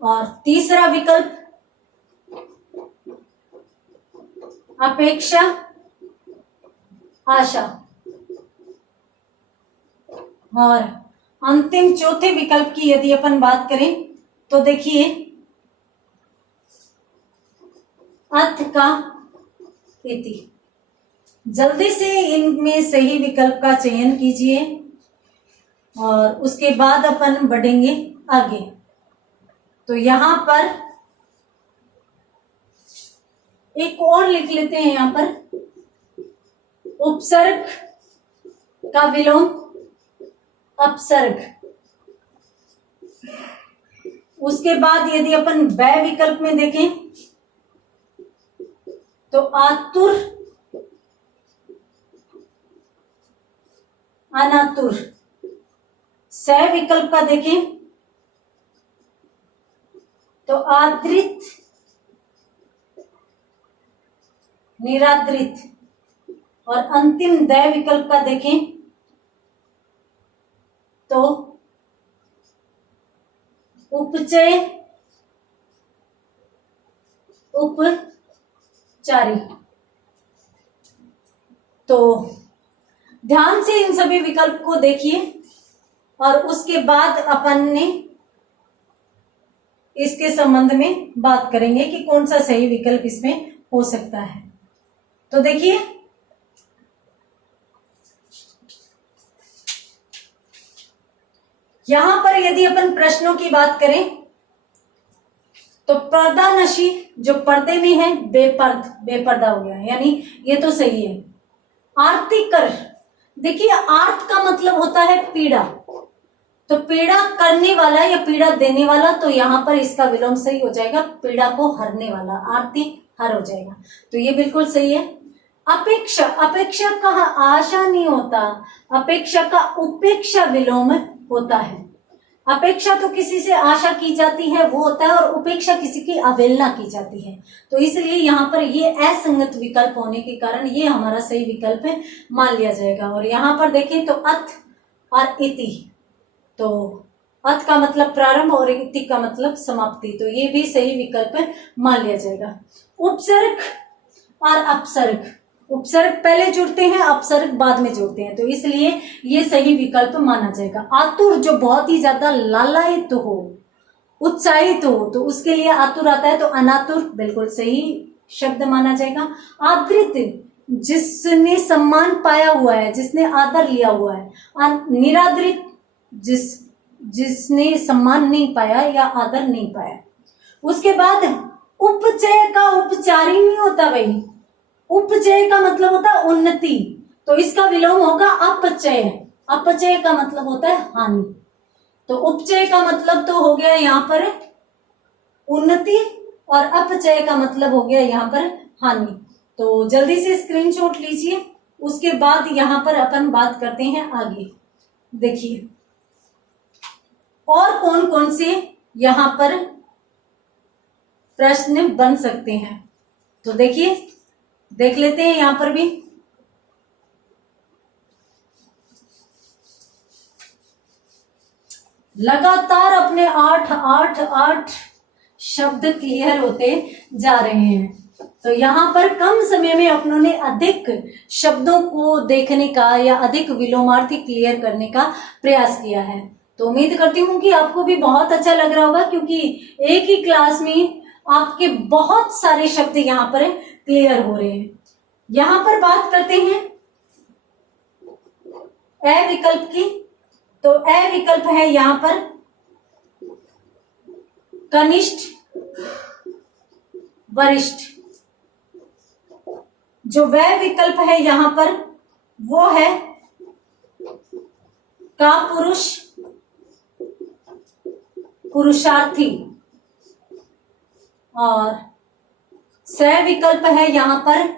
और तीसरा विकल्प अपेक्षा आशा। और अंतिम चौथे विकल्प की यदि अपन बात करें तो देखिए अर्थ का इति। जल्दी से इनमें सही विकल्प का चयन कीजिए और उसके बाद अपन बढ़ेंगे आगे। तो यहां पर एक और लिख लेते हैं, यहां पर उपसर्ग का विलोम अपसर्ग। उसके बाद यदि अपन ब विकल्प में देखें तो आतुर अनातुर। स विकल्प का देखें तो आदृत निरादृत। और अंतिम द विकल्प का देखें तो उपचय उपचारी। तो ध्यान से इन सभी विकल्प को देखिए और उसके बाद अपन ने इसके संबंध में बात करेंगे कि कौन सा सही विकल्प इसमें हो सकता है। तो देखिए यहां पर यदि अपन प्रश्नों की बात करें तो पर्दानशी जो पर्दे में है बेपर्दा हो गया, यानी ये तो सही है। आर्तिकर, देखिए आर्त का मतलब होता है पीड़ा, तो पीड़ा करने वाला या पीड़ा देने वाला, तो यहां पर इसका विलोम सही हो जाएगा पीड़ा को हरने वाला, आरती हर हो जाएगा। तो ये बिल्कुल सही है। अपेक्षा, अपेक्षा का आशा नहीं होता, अपेक्षा का उपेक्षा विलोम होता है। अपेक्षा तो किसी से आशा की जाती है वो होता है, और उपेक्षा किसी की अवहेलना की जाती है। तो इसलिए यहाँ पर ये असंगत विकल्प होने के कारण ये हमारा सही विकल्प है, मान लिया जाएगा। और यहाँ पर देखें तो अथ और इति, तो अथ का मतलब प्रारंभ और इति का मतलब समाप्ति, तो ये भी सही विकल्प मान लिया जाएगा। उपसर्ग और अपसर्ग, उपसर्ग पहले जुड़ते हैं, अपसर्ग बाद में जुड़ते हैं, तो इसलिए ये सही विकल्प माना जाएगा। आतुर जो बहुत ही ज्यादा लालायित हो, उत्साहित हो, तो उसके लिए आतुर आता है, तो अनातुर बिल्कुल सही शब्द माना जाएगा। आदृत जिसने सम्मान पाया हुआ है, जिसने आदर लिया हुआ है। निरादृत जिसने सम्मान नहीं पाया या आदर नहीं पाया। उसके बाद उपचय का उपचारी नहीं होता भाई, उपचय का मतलब होता है उन्नति, तो इसका विलोम होगा अपचय। अपचय का मतलब होता है हानि, तो उपचय का मतलब तो हो गया यहाँ पर उन्नति और अपचय का मतलब हो गया यहाँ पर हानि। तो जल्दी से स्क्रीनशॉट लीजिए, उसके बाद यहाँ पर अपन बात करते हैं आगे। देखिए और कौन कौन से यहाँ पर प्रश्न बन सकते हैं। तो देखिए देख लेते हैं यहां पर भी। लगातार अपने 8 शब्द क्लियर होते जा रहे हैं। तो यहाँ पर कम समय में अपनों ने अधिक शब्दों को देखने का या अधिक विलोमार्थी क्लियर करने का प्रयास किया है। तो उम्मीद करती हूँ कि आपको भी बहुत अच्छा लग रहा होगा, क्योंकि एक ही क्लास में आपके बहुत सारे शब्द यहाँ पर क्लियर हो रहे हैं। यहाँ पर बात करते हैं ए विकल्प की। तो ए विकल्प है यहाँ पर कनिष्ठ वरिष्ठ। जो वह विकल्प है यहां पर वो है का पुरुष पुरुषार्थी, और स विकल्प है यहां पर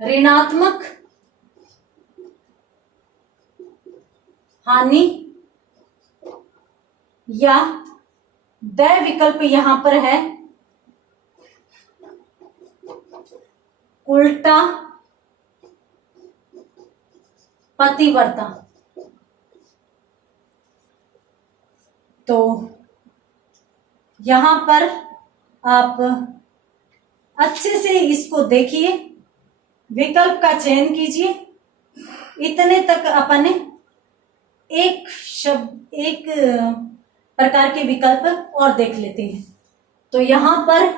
ऋणात्मक हानि, या द विकल्प यहां पर है उल्टा पतिव्रता। तो यहां पर आप अच्छे से इसको देखिए, विकल्प का चयन कीजिए। इतने तक अपन एक प्रकार के विकल्प और देख लेते हैं। तो यहां पर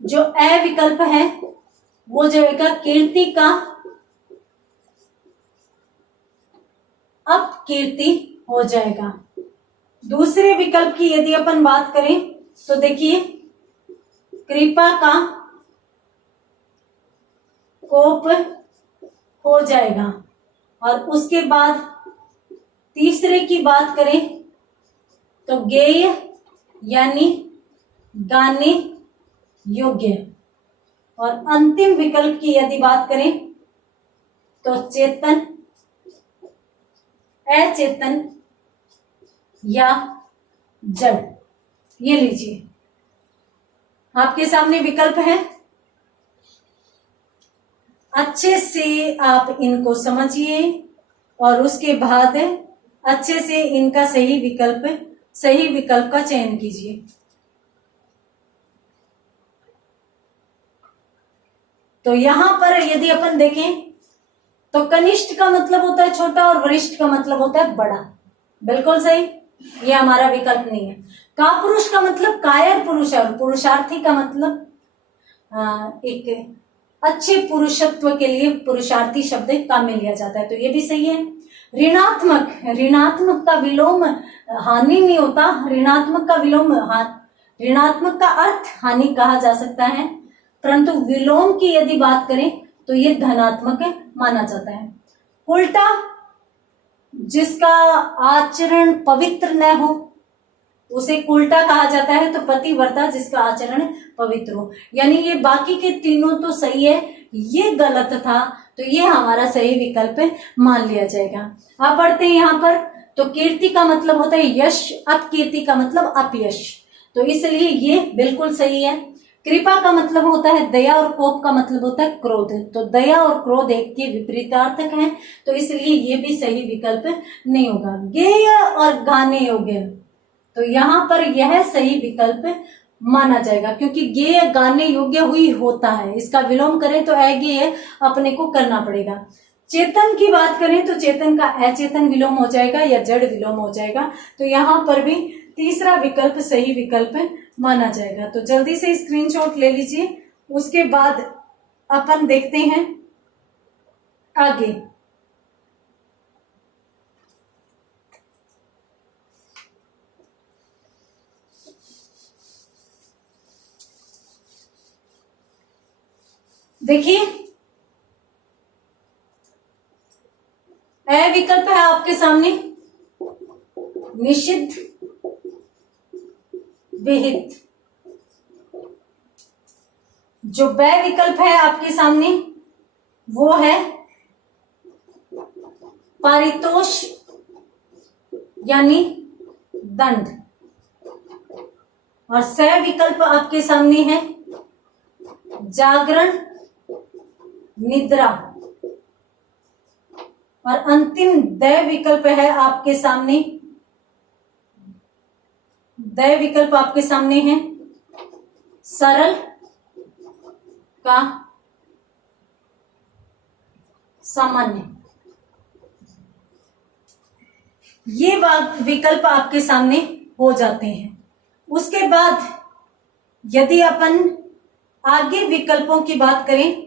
जो ए विकल्प है वो जाएगा कीर्ति का अपकीर्ति हो जाएगा। दूसरे विकल्प की यदि अपन बात करें तो देखिए कृपा का कोप हो जाएगा। और उसके बाद तीसरे की बात करें तो गेय यानी गाने योग्य। और अंतिम विकल्प की यदि बात करें तो चेतन अचेतन या जड़। ये लीजिए आपके सामने विकल्प है, अच्छे से आप इनको समझिए और उसके बाद अच्छे से इनका सही विकल्प का चयन कीजिए। तो यहां पर यदि अपन देखें तो कनिष्ठ का मतलब होता है छोटा और वरिष्ठ का मतलब होता है बड़ा। बिल्कुल सही, ये हमारा विकल्प नहीं है। कापुरुष का मतलब कायर पुरुष है और पुरुषार्थी का मतलब एक अच्छे पुरुषत्व के लिए पुरुषार्थी शब्द काम में लिया जाता है। तो ये भी सही है। ऋणात्मक का विलोम हानि नहीं होता। ऋणात्मक का अर्थ हानि कहा जा सकता है, परंतु विलोम की यदि बात करें तो ये धनात्मक माना जाता है। उल्टा जिसका आचरण पवित्र न हो उसे उल्टा कहा जाता है। तो पतिव्रता जिसका आचरण पवित्र हो, यानी ये बाकी के तीनों तो सही है, ये गलत था, तो ये हमारा सही विकल्प मान लिया जाएगा। अब बढ़ते हैं यहाँ पर। तो कीर्ति का मतलब होता है यश, अपकीर्ति का मतलब अपयश, तो इसलिए ये बिल्कुल सही है। कृपा का मतलब होता है दया और कोप का मतलब होता है क्रोध। तो दया और क्रोध एक के विपरीतार्थक हैं, तो इसलिए ये भी सही विकल्प नहीं होगा। गेय और गाने योग्य, तो यहाँ पर यह सही विकल्प माना जाएगा, क्योंकि गेय गाने योग्य हुई होता है। इसका विलोम करें तो अगेय अपने को करना पड़ेगा। चेतन की बात करें तो चेतन का अचेतन विलोम हो जाएगा या जड़ विलोम हो जाएगा। तो यहाँ पर भी तीसरा विकल्प सही विकल्प माना जाएगा। तो जल्दी से स्क्रीनशॉट ले लीजिए, उसके बाद अपन देखते हैं आगे। देखिए ए विकल्प है आपके सामने निषिद्ध विहित। जो ब विकल्प है आपके सामने वो है पारितोष यानी दंड। और स विकल्प आपके सामने है जागरण, निद्रा, और अंतिम द विकल्प है आपके सामने। द विकल्प आपके सामने है सरल का सामान्य। ये विकल्प आपके सामने हो जाते हैं। उसके बाद यदि अपन आगे विकल्पों की बात करें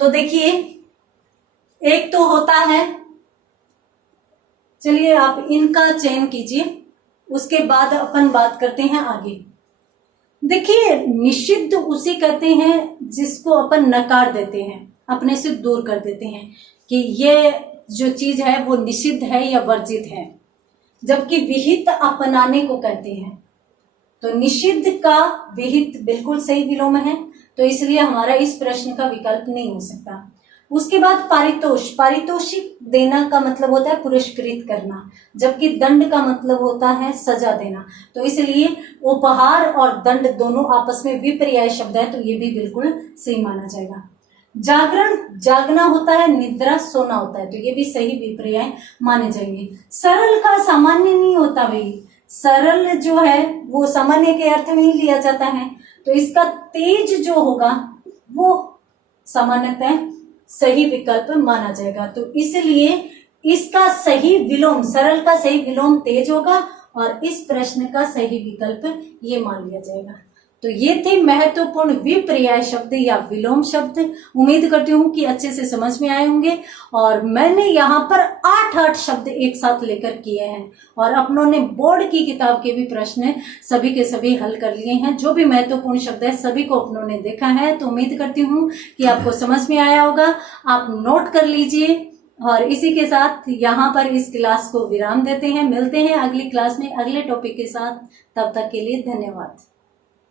तो देखिए, एक तो होता है, चलिए आप इनका चयन कीजिए, उसके बाद अपन बात करते हैं आगे। देखिए, निषिद्ध उसे कहते हैं जिसको अपन नकार देते हैं, अपने से दूर कर देते हैं कि ये जो चीज है वो निषिद्ध है या वर्जित है, जबकि विहित अपनाने को कहते हैं। तो निषिद्ध का विहित बिल्कुल सही विलोम है, तो इसलिए हमारा इस प्रश्न का विकल्प नहीं हो सकता। उसके बाद पारितोष, पारितोषिक देना का मतलब होता है पुरस्कृत करना, जबकि दंड का मतलब होता है सजा देना। तो इसलिए उपहार और दंड दोनों आपस में विपर्याय शब्द है, तो ये भी बिल्कुल सही माना जाएगा। जागरण, जागना होता है, निद्रा सोना होता है, तो ये भी सही विपर्याय माने जाएंगे। सरल का सामान्य नहीं होता भाई, सरल जो है वो सामान्य के अर्थ में ही लिया जाता है, तो इसका तेज जो होगा वो सामान्यतः सही विकल्प माना जाएगा। तो इसलिए इसका सही विलोम, सरल का सही विलोम तेज होगा, और इस प्रश्न का सही विकल्प ये मान लिया जाएगा। तो ये थे महत्वपूर्ण विपर्याय शब्द या विलोम शब्द। उम्मीद करती हूँ कि अच्छे से समझ में आए होंगे, और मैंने यहाँ पर 8 शब्द एक साथ लेकर किए हैं, और अपनों ने बोर्ड की किताब के भी प्रश्न सभी के सभी हल कर लिए हैं। जो भी महत्वपूर्ण शब्द है सभी को अपनों ने देखा है, तो उम्मीद करती हूँ कि आपको समझ में आया होगा। आप नोट कर लीजिए, और इसी के साथ यहाँ पर इस क्लास को विराम देते हैं। मिलते हैं अगली क्लास में अगले टॉपिक के साथ, तब तक के लिए धन्यवाद।